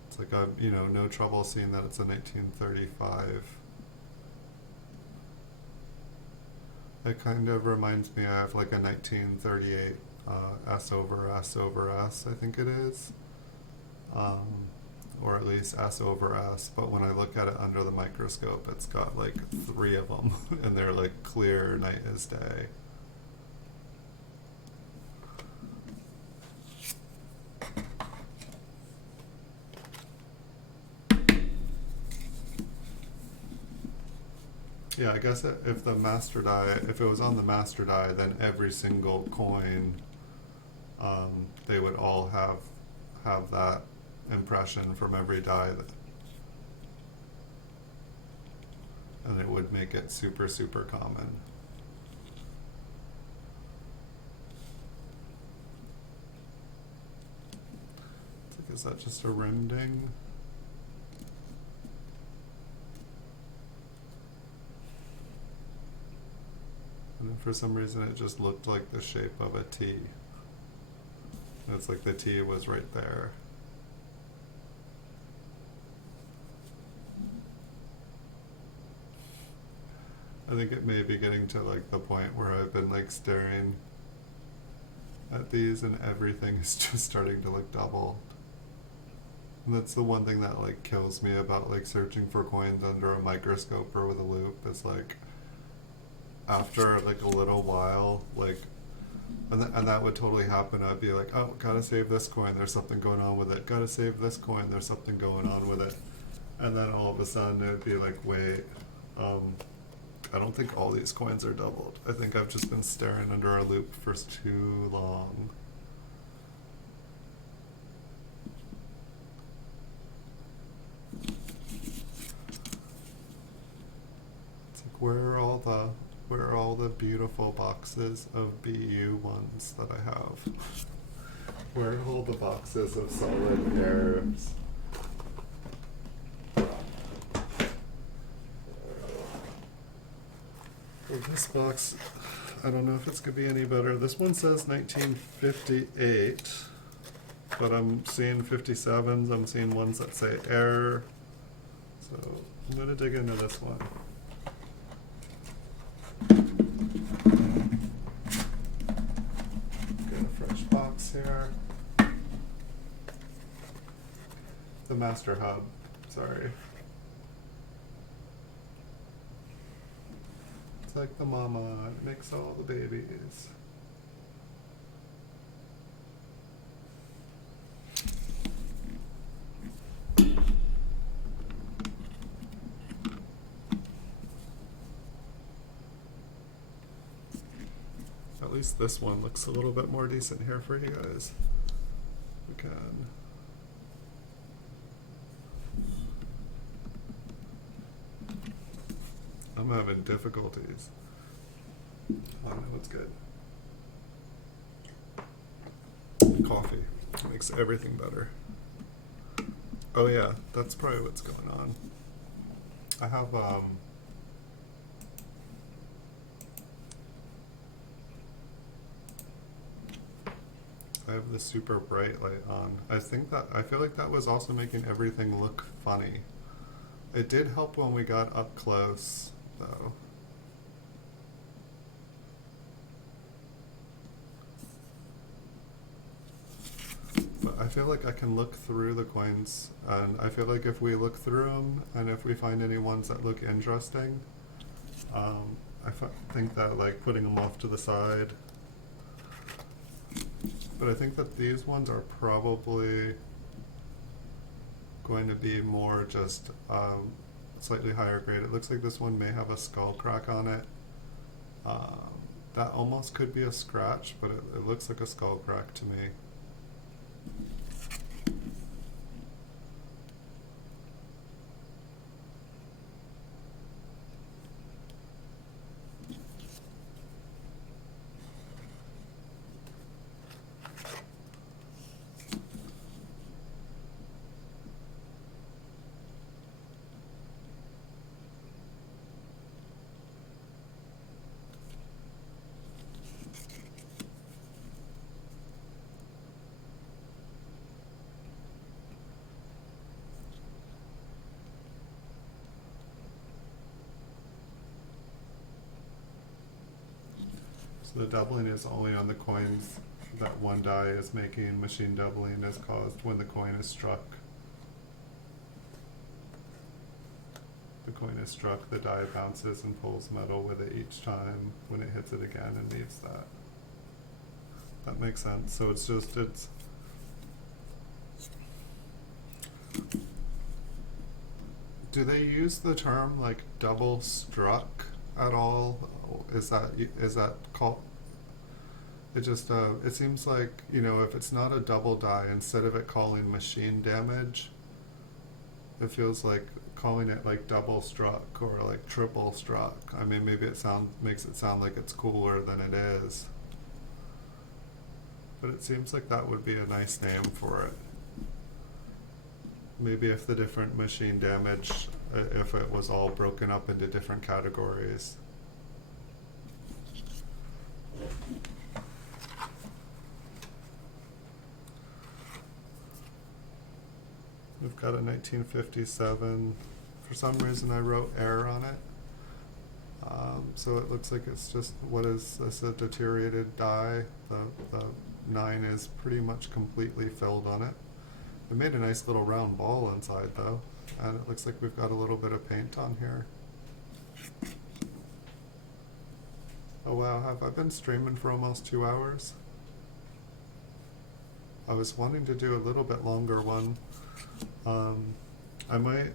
It's like I've, no trouble seeing that it's a 1935. It kind of reminds me of like a 1938 S over S over S, I think it is. Or at least S over S, but when I look at it under the microscope, it's got like 3 of them, and they're like clear night as day. Yeah, I guess if the master die, if it was on the master die, then every single coin, they would all have that impression from every die, and it would make it super, super common. It's like, is that just a rim ding? And for some reason it just looked like the shape of a T. And it's like the T was right there. I think it may be getting to like the point where I've been like staring at these and everything is just starting to look double. And that's the one thing that like kills me about like searching for coins under a microscope or with a loop is like after like a little while, like and that would totally happen. I'd be like, oh, gotta save this coin, there's something going on with it. Gotta save this coin, there's something going on with it. And then all of a sudden it would be like, wait, I don't think all these coins are doubled. I think I've just been staring under a loop for too long. It's like, where are all the beautiful boxes of BU ones that I have? Where are all the boxes of solid errors? Well, this box, I don't know if it's going to be any better. This one says 1958, but I'm seeing 57s. I'm seeing ones that say error. So I'm going to dig into this one. Get a fresh box here. The master hub, sorry. Like the mama, it makes all the babies. At least this one looks a little bit more decent here for you guys. We can. I'm having difficulties. I know what's good. Coffee makes everything better. Oh yeah, that's probably what's going on. I have the super bright light on. I feel like that was also making everything look funny. It did help when we got up close, though. But I feel like I can look through the coins, and I feel like if we look through them, and if we find any ones that look interesting, I think that like putting them off to the side. But I think that these ones are probably going to be more just slightly higher grade. It looks like this one may have a skull crack on it. That almost could be a scratch, but it looks like a skull crack to me. So the doubling is only on the coins that one die is making. Machine doubling is caused when the coin is struck. The coin is struck, the die bounces and pulls metal with it each time when it hits it again and leaves that. That makes sense. So it's do they use the term like double struck at all? Is that called? It just it seems like, you know, if it's not a double die, instead of it calling machine damage, it feels like calling it like double struck or like triple struck. I mean, maybe it makes it sound like it's cooler than it is. But it seems like that would be a nice name for it. Maybe if the different machine damage, if it was all broken up into different categories. We've got a 1957. For some reason I wrote error on it. So it looks like it's just, what is this, a deteriorated die? The 9 is pretty much completely filled on it. It made a nice little round ball inside though, and it looks like we've got a little bit of paint on here. Oh wow, have I been streaming for almost 2 hours? I was wanting to do a little bit longer one. I might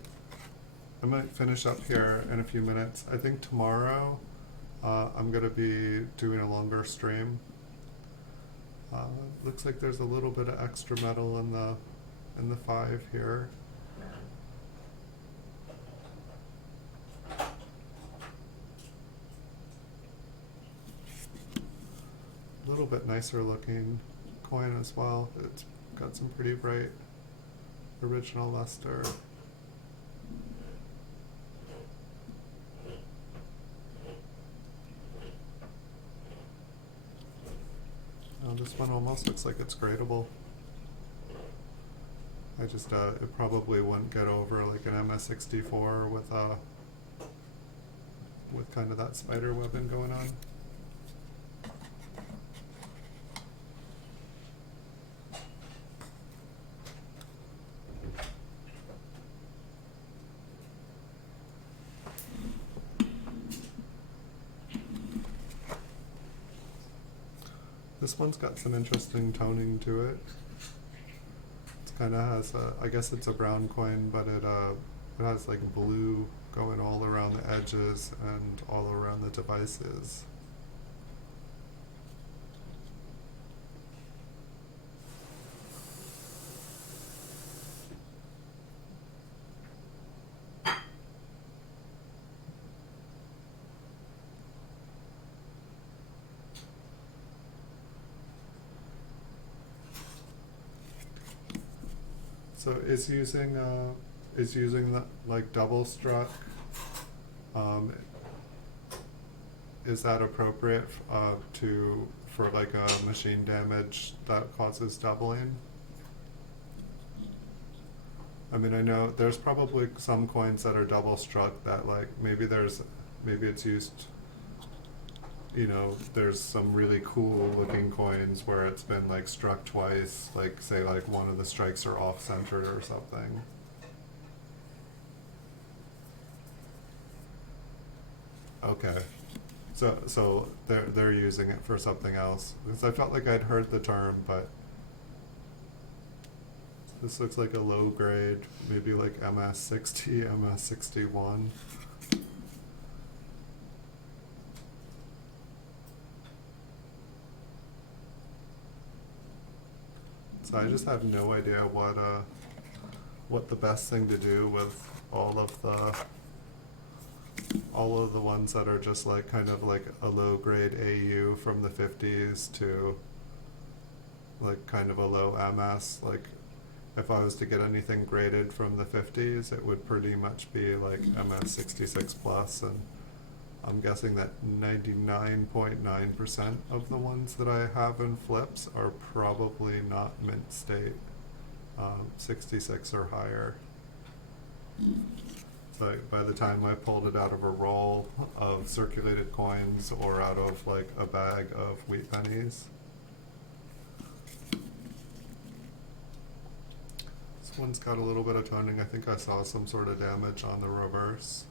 finish up here in a few minutes. I think tomorrow I'm going to be doing a longer stream. Looks like there's a little bit of extra metal in the 5 here. A little bit nicer looking coin as well. It's got some pretty bright original luster. This one almost looks like it's gradable. I just, it probably wouldn't get over like an MS64 with kind of that spider webbing going on. This one's got some interesting toning to it. It kind of has I guess it's a brown coin, but it has like blue going all around the edges and all around the devices. So is using that like double struck, is that appropriate for like a machine damage that causes doubling? I mean, I know there's probably some coins that are double struck that like maybe it's used, you know, there's some really cool looking coins where it's been like struck twice, like say like one of the strikes are off centered or something. Okay. So they're using it for something else. Because I felt like I'd heard the term, but this looks like a low grade, maybe like MS60, MS61. So I just have no idea what the best thing to do with all of the ones that are just like kind of like a low grade AU from the 50s to like kind of a low MS. Like if I was to get anything graded from the 50s, it would pretty much be like MS66 plus, and I'm guessing that 99.9% of the ones that I have in flips are probably not mint state, 66 or higher. So by the time I pulled it out of a roll of circulated coins or out of like a bag of wheat pennies. This one's got a little bit of toning. I think I saw some sort of damage on the reverse.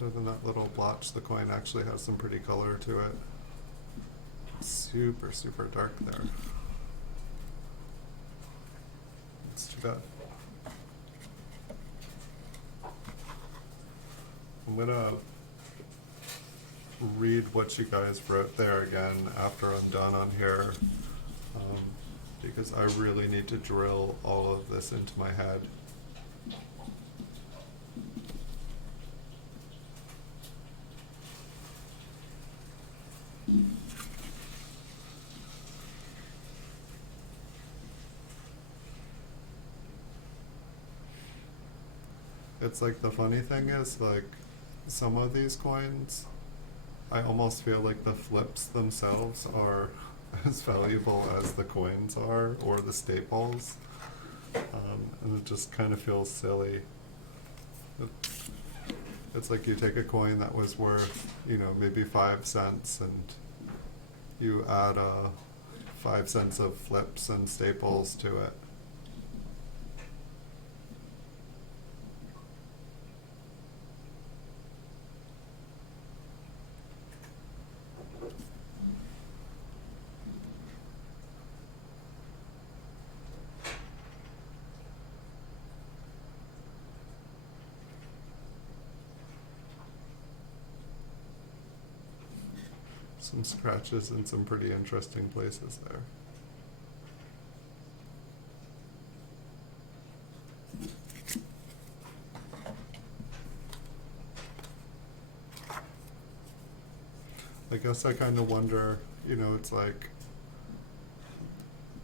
Other than that little blotch, the coin actually has some pretty color to it. Super, super dark there. It's too bad. I'm gonna read what you guys wrote there again after I'm done on here, because I really need to drill all of this into my head. it's like the funny thing is like some of these coins, I almost feel like the flips themselves are as valuable as the coins are or the staples, and it just kind of feels silly. It's like you take a coin that was worth, maybe 5 cents, and you add 5 cents of flips and staples to it. Some scratches in some pretty interesting places there. I guess I kind of wonder, it's like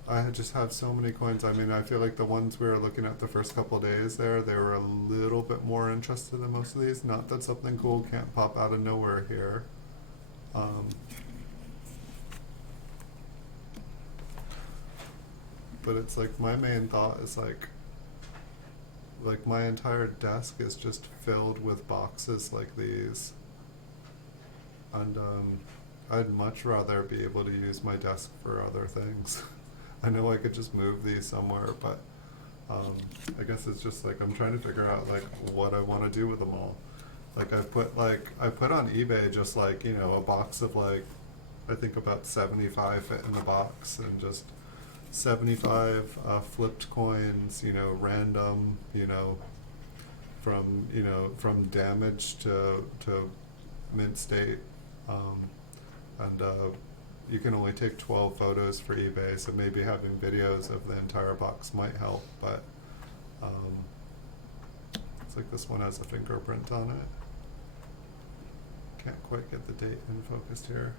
I just have so many coins. I mean, I feel like the ones we were looking at the first couple of days there, they were a little bit more interested than most of these. Not that something cool can't pop out of nowhere here. But it's like my main thought is like my entire desk is just filled with boxes like these. And I'd much rather be able to use my desk for other things. I know I could just move these somewhere, but I guess it's just like I'm trying to figure out like what I want to do with them all. Like I put on eBay just like, a box of like I think about 75 fit in the box, and just 75 flipped coins, random, from damage to mint state. And you can only take 12 photos for eBay, so maybe having videos of the entire box might help, but it's like this one has a fingerprint on it. Can't quite get the date in focused here.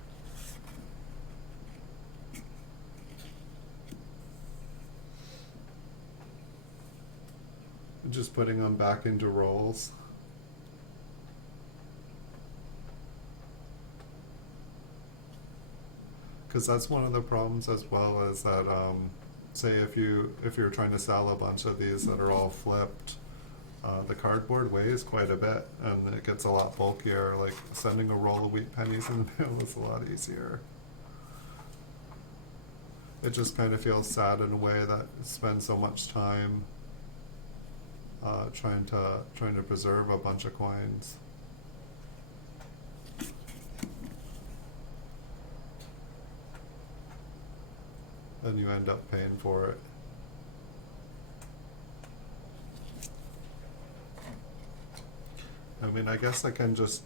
Just putting them back into rolls. Because that's one of the problems as well, is that say if you're trying to sell a bunch of these that are all flipped, the cardboard weighs quite a bit and it gets a lot bulkier. Like sending a roll of wheat pennies in the mail is a lot easier. It just kind of feels sad in a way that spends so much time trying to preserve a bunch of coins. Then you end up paying for it. I mean, I guess I can just,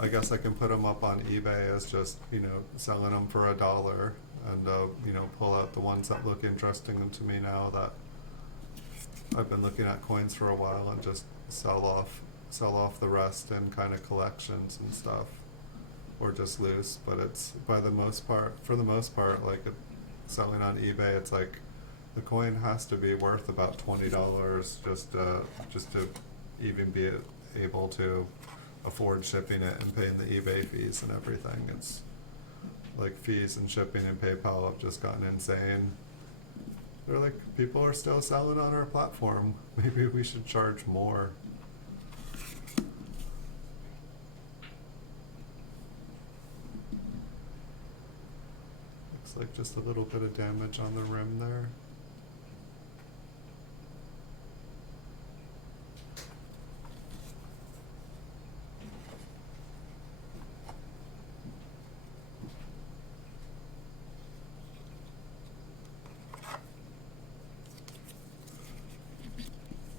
I guess I can put them up on eBay as just, selling them for $1, and, pull out the ones that look interesting to me now that I've been looking at coins for a while, and just sell off the rest in kind of collections and stuff, or just loose. But it's for the most part, like selling on eBay, it's like the coin has to be worth about $20 just to even be able to afford shipping it and paying the eBay fees and everything. It's like fees and shipping and PayPal have just gotten insane. They're like, people are still selling on our platform. Maybe we should charge more. Looks like just a little bit of damage on the rim there.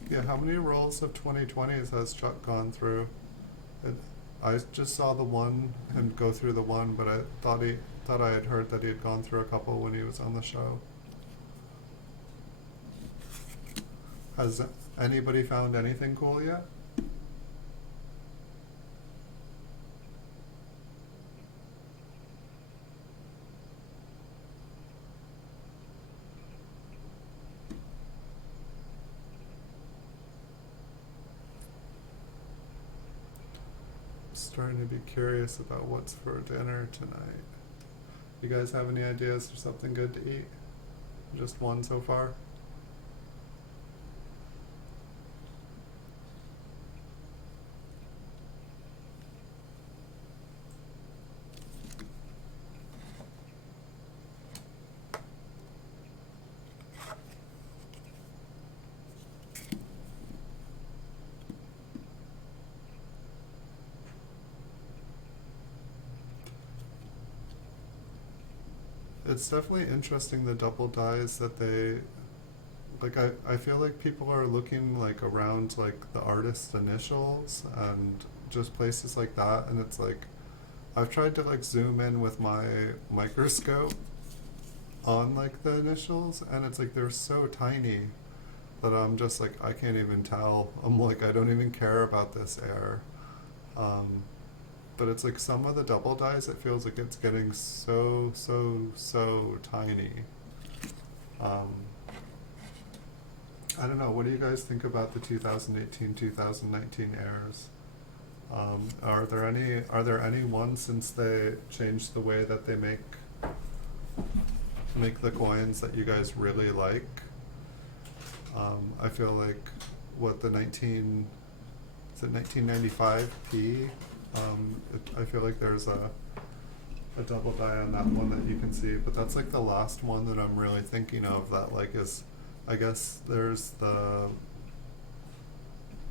Yeah, how many rolls of 2020s has Chuck gone through? I just saw the one and go through the one, but I thought I had heard that he had gone through a couple when he was on the show. Has anybody found anything cool yet? starting to be curious about what's for dinner tonight. You guys have any ideas for something good to eat? Just one so far? It's definitely interesting the double dyes that they like. I feel like people are looking like around like the artist's initials and just places like that, and it's like I've tried to like zoom in with my microscope on like the initials, and it's like they're so tiny that I'm just like I can't even tell. I'm like I don't even care about this air. Um, but it's like some of the double dyes, it feels like it's getting so tiny. Um, I don't know. What do you guys think about the 2018-2019 airs? Are there any ones since they changed the way that they make the coins that you guys really like? I feel like what the 1995 P. I feel like there's a double die on that one that you can see, but that's like the last one that I'm really thinking of that like is, I guess there's the,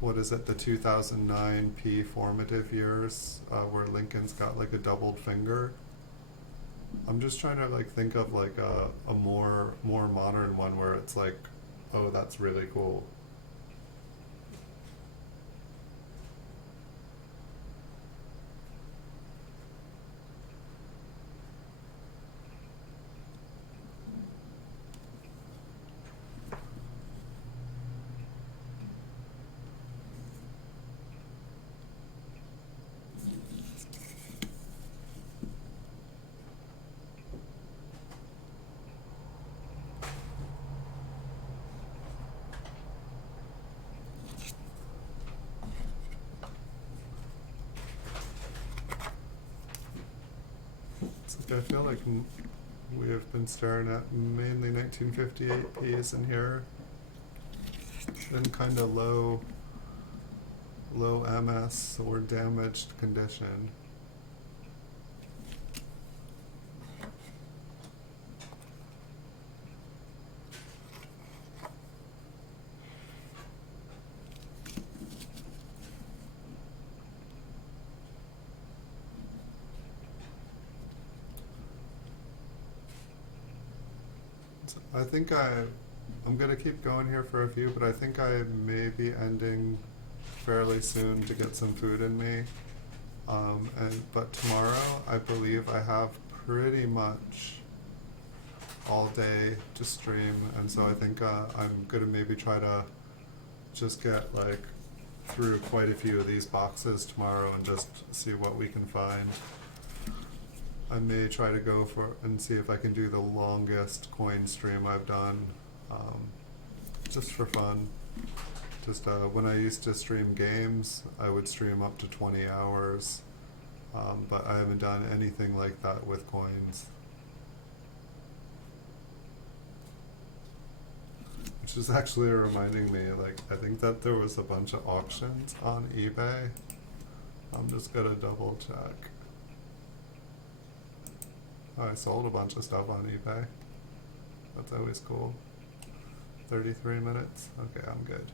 what is it, the 2009 P formative years, where Lincoln's got like a doubled finger. I'm just trying to like think of like a more modern one where it's like, oh, that's really cool. It's like I feel like we have been staring at mainly 1958 Ps in here, in kind of low MS or damaged condition. So I think I'm gonna keep going here for a few, but I think I may be ending fairly soon to get some food in me. But tomorrow I believe I have pretty much all day to stream, and so I think I'm gonna maybe try to just get like through quite a few of these boxes tomorrow and just see what we can find. I may try to go for and see if I can do the longest coin stream I've done, just for fun. Just when I used to stream games, I would stream up to 20 hours, but I haven't done anything like that with coins. Which is actually reminding me, like, I think that there was a bunch of auctions on eBay. I'm just gonna double check. Oh, I sold a bunch of stuff on eBay. That's always cool. 33 minutes? Okay, I'm good.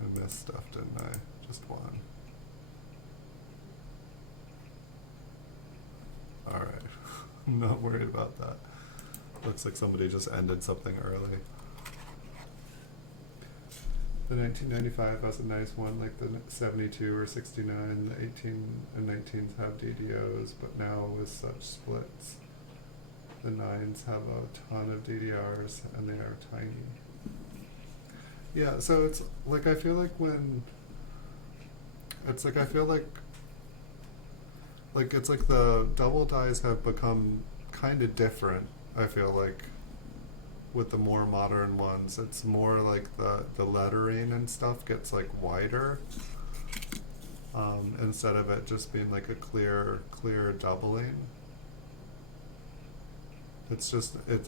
I missed stuff, didn't I? Just one. Alright. I'm not worried about that. Looks like somebody just ended something early. The 1995 was a nice one, like the 72 or 69. The 18 and 19s have DDOs, but now with such splits, the 9s have a ton of DDRs and they are tiny. Yeah, so it's like I feel like when it's like I feel like it's like the double dies have become kind of different. I feel like with the more modern ones, it's more like the lettering and stuff gets like wider. instead of it just being like a clear doubling.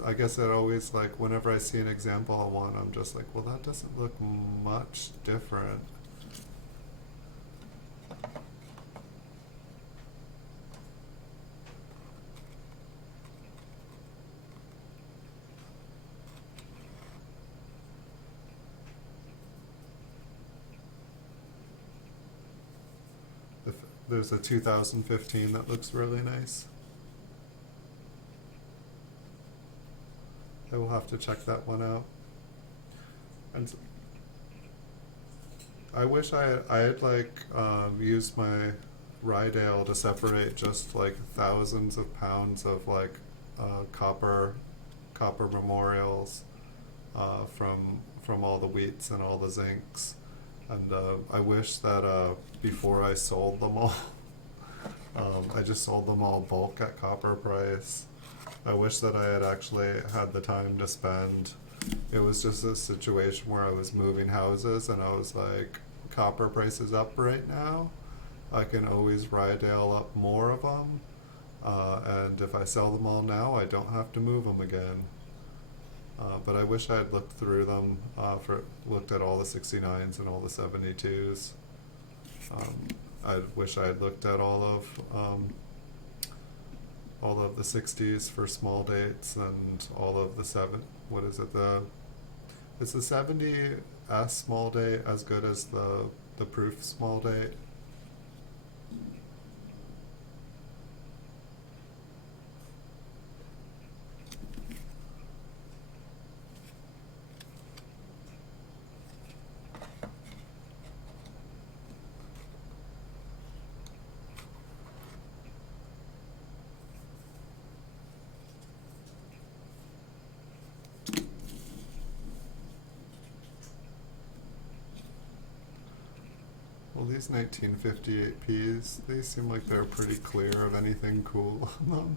I guess it always, like, whenever I see an example of one, I'm just like, well, that doesn't look much different. If there's a 2015 that looks really nice. I will have to check that one out. And I wish I had like used my Rydale to separate just like thousands of pounds of like copper memorials from all the wheats and all the zincs. And I wish that before I sold them all, I just sold them all bulk at copper price. I wish that I had actually had the time to spend. It was just a situation where I was moving houses and I was like, copper price is up right now. I can always Rydale up more of them. And if I sell them all now, I don't have to move them again. But I wish I had looked through them, looked at all the 69s and all the 72s. I wish I had looked at all of the 60s for small dates and all of the is the 70S small date as good as the proof small date? Well, these 1958 Ps, they seem like they're pretty clear of anything cool on them.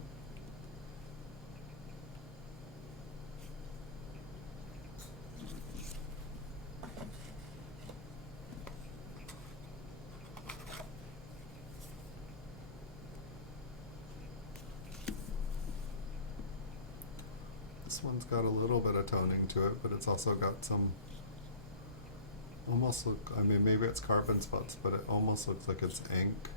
This one's got a little bit of toning to it, but it's also got some almost look, I mean, maybe it's carbon spots, but it almost looks like it's ink.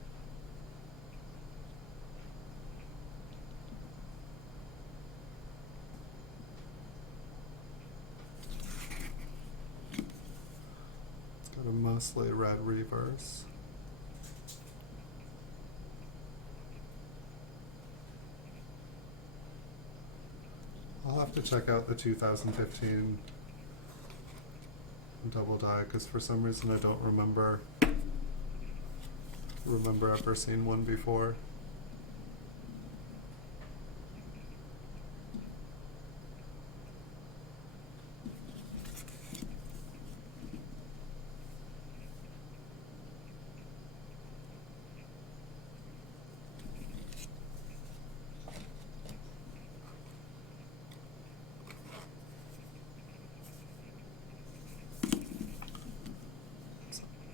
It's got a mostly red reverse. I'll have to check out the 2015 double die, because for some reason I don't remember ever seeing one before.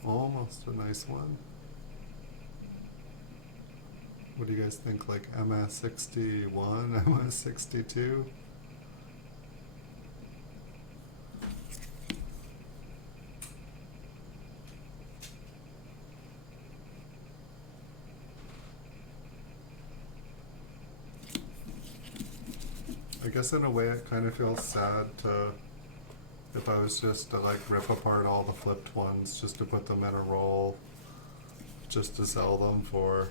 Almost a nice one. What do you guys think, like MS61, MS62? I guess in a way it kind of feels sad if I was just to like rip apart all the flipped ones just to put them in a roll, just to sell them for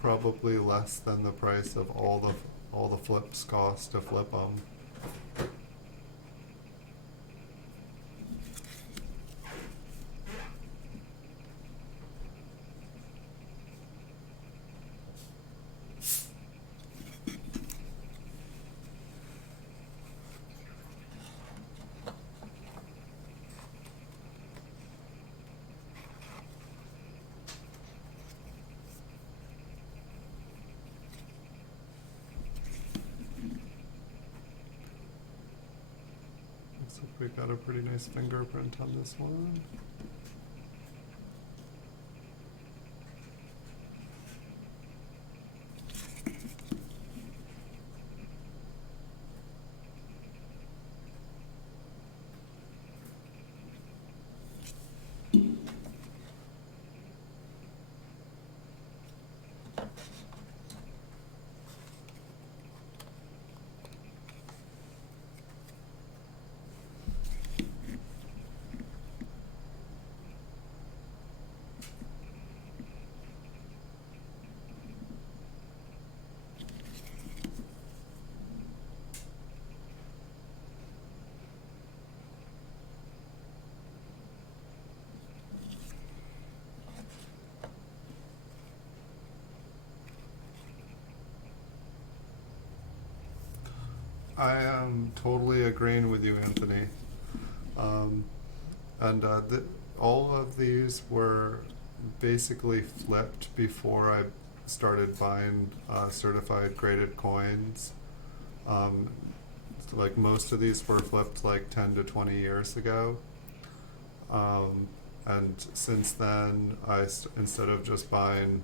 probably less than the price of all the flips cost to flip them. Looks like we got a pretty nice fingerprint on this one. I am totally agreeing with you, Anthony. Um, and all of these were basically flipped before I started buying certified graded coins. Um, like most of these were flipped like 10 to 20 years ago. Um, and since then, instead of just buying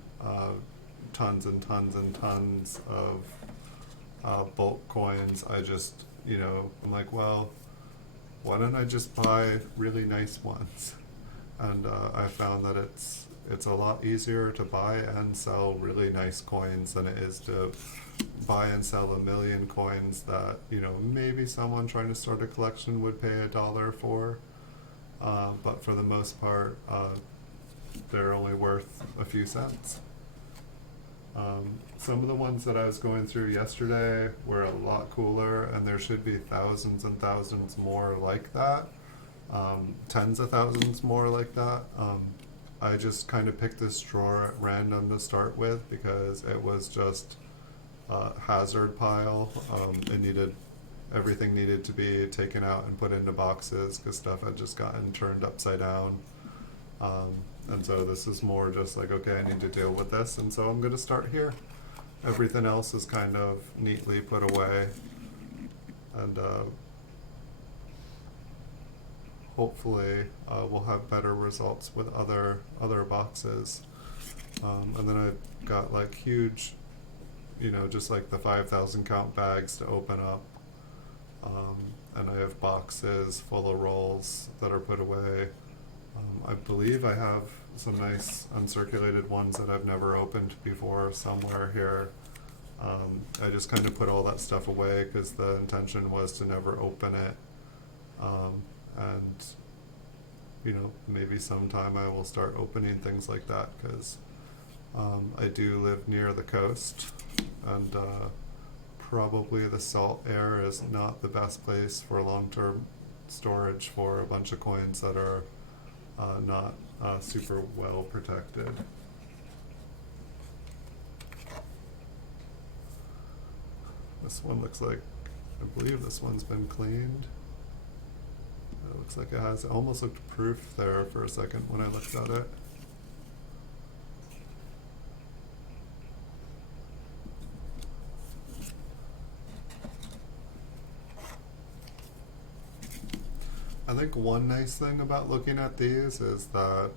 tons and tons and tons of bulk coins, I just, I'm like, well, why don't I just buy really nice ones? And I found that it's a lot easier to buy and sell really nice coins than it is to buy and sell a million coins that maybe someone trying to start a collection would pay $1 for. But for the most part, they're only worth a few cents. Some of the ones that I was going through yesterday were a lot cooler, and there should be thousands and thousands more like that, tens of thousands more like that. I just kind of picked this drawer at random to start with because it was just a hazard pile. Everything needed to be taken out and put into boxes because stuff had just gotten turned upside down. And so this is more just like, okay, I need to deal with this, and so I'm going to start here. Everything else is kind of neatly put away, and hopefully we'll have better results with other boxes. And then I've got like huge, just like the 5,000 count bags to open up. And I have boxes full of rolls that are put away. I believe I have some nice uncirculated ones that I've never opened before somewhere here. I just kind of put all that stuff away because the intention was to never open it. And maybe sometime I will start opening things like that because I do live near the coast, and probably the salt air is not the best place for long-term storage for a bunch of coins that are not super well protected. This one looks like, I believe this one's been cleaned. It looks like it has, it almost looked proof there for a second when I looked at it. I think one nice thing about looking at these is that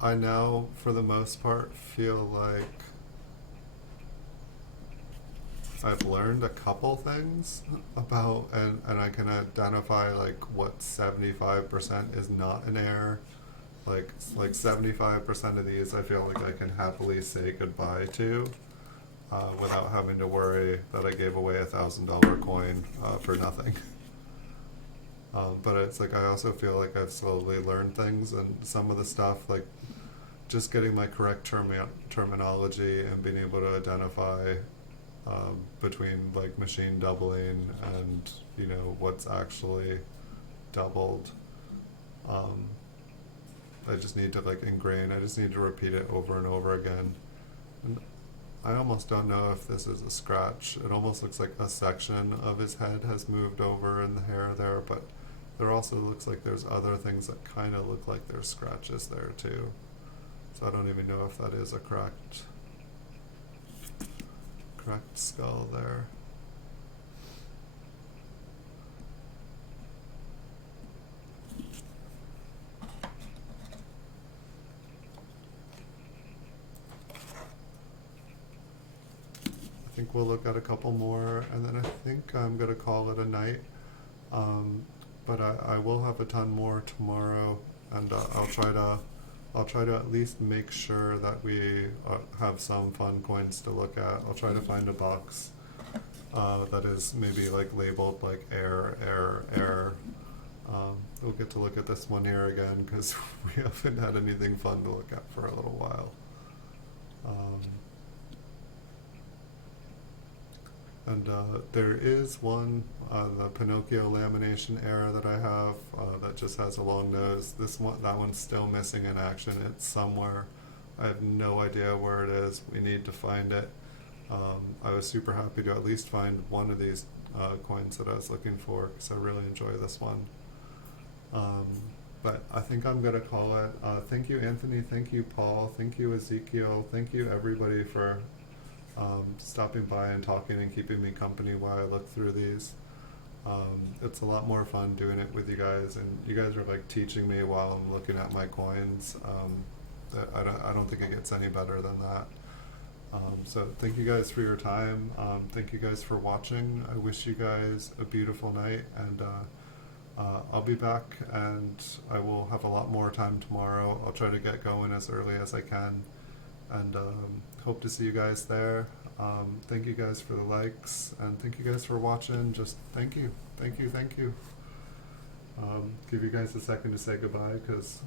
I now, for the most part, feel like I've learned a couple things about, and I can identify like what 75% is not an error. Like 75% of these I feel like I can happily say goodbye to without having to worry that I gave away $1,000 coin for nothing. But it's like I also feel like I've slowly learned things, and some of the stuff, like just getting my correct terminology and being able to identify between like machine doubling and what's actually doubled. I just need to like ingrain. I just need to repeat it over and over again. And I almost don't know if this is a scratch. It almost looks like a section of his head has moved over in the hair there, but there also looks like there's other things that kind of look like there's scratches there too. So I don't even know if that is a correct skull there. I think we'll look at a couple more, and then I think I'm gonna call it a night. But I will have a ton more tomorrow, and I'll try to at least make sure that we have some fun coins to look at. I'll try to find a box that is maybe like labeled like air. We'll get to look at this one here again because we haven't had anything fun to look at for a little while. And there is one, the Pinocchio lamination error that I have that just has a long nose. That one's still missing in action. It's somewhere. I have no idea where it is. We need to find it. I was super happy to at least find one of these coins that I was looking for, because I really enjoy this one. But I think I'm going to call it. Thank you, Anthony. Thank you, Paul. Thank you, Ezekiel. Thank you, everybody, for stopping by and talking and keeping me company while I look through these. It's a lot more fun doing it with you guys, and you guys are like teaching me while I'm looking at my coins. I don't think it gets any better than that. So thank you guys for your time. Thank you guys for watching. I wish you guys a beautiful night, and I'll be back, and I will have a lot more time tomorrow. I'll try to get going as early as I can, and hope to see you guys there. Thank you guys for the likes, and thank you guys for watching. Just thank you. Thank you. Give you guys a second to say goodbye, because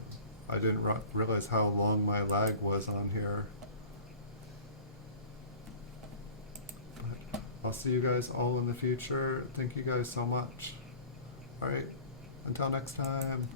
I didn't realize how long my lag was on here. But I'll see you guys all in the future. Thank you guys so much. Alright, until next time.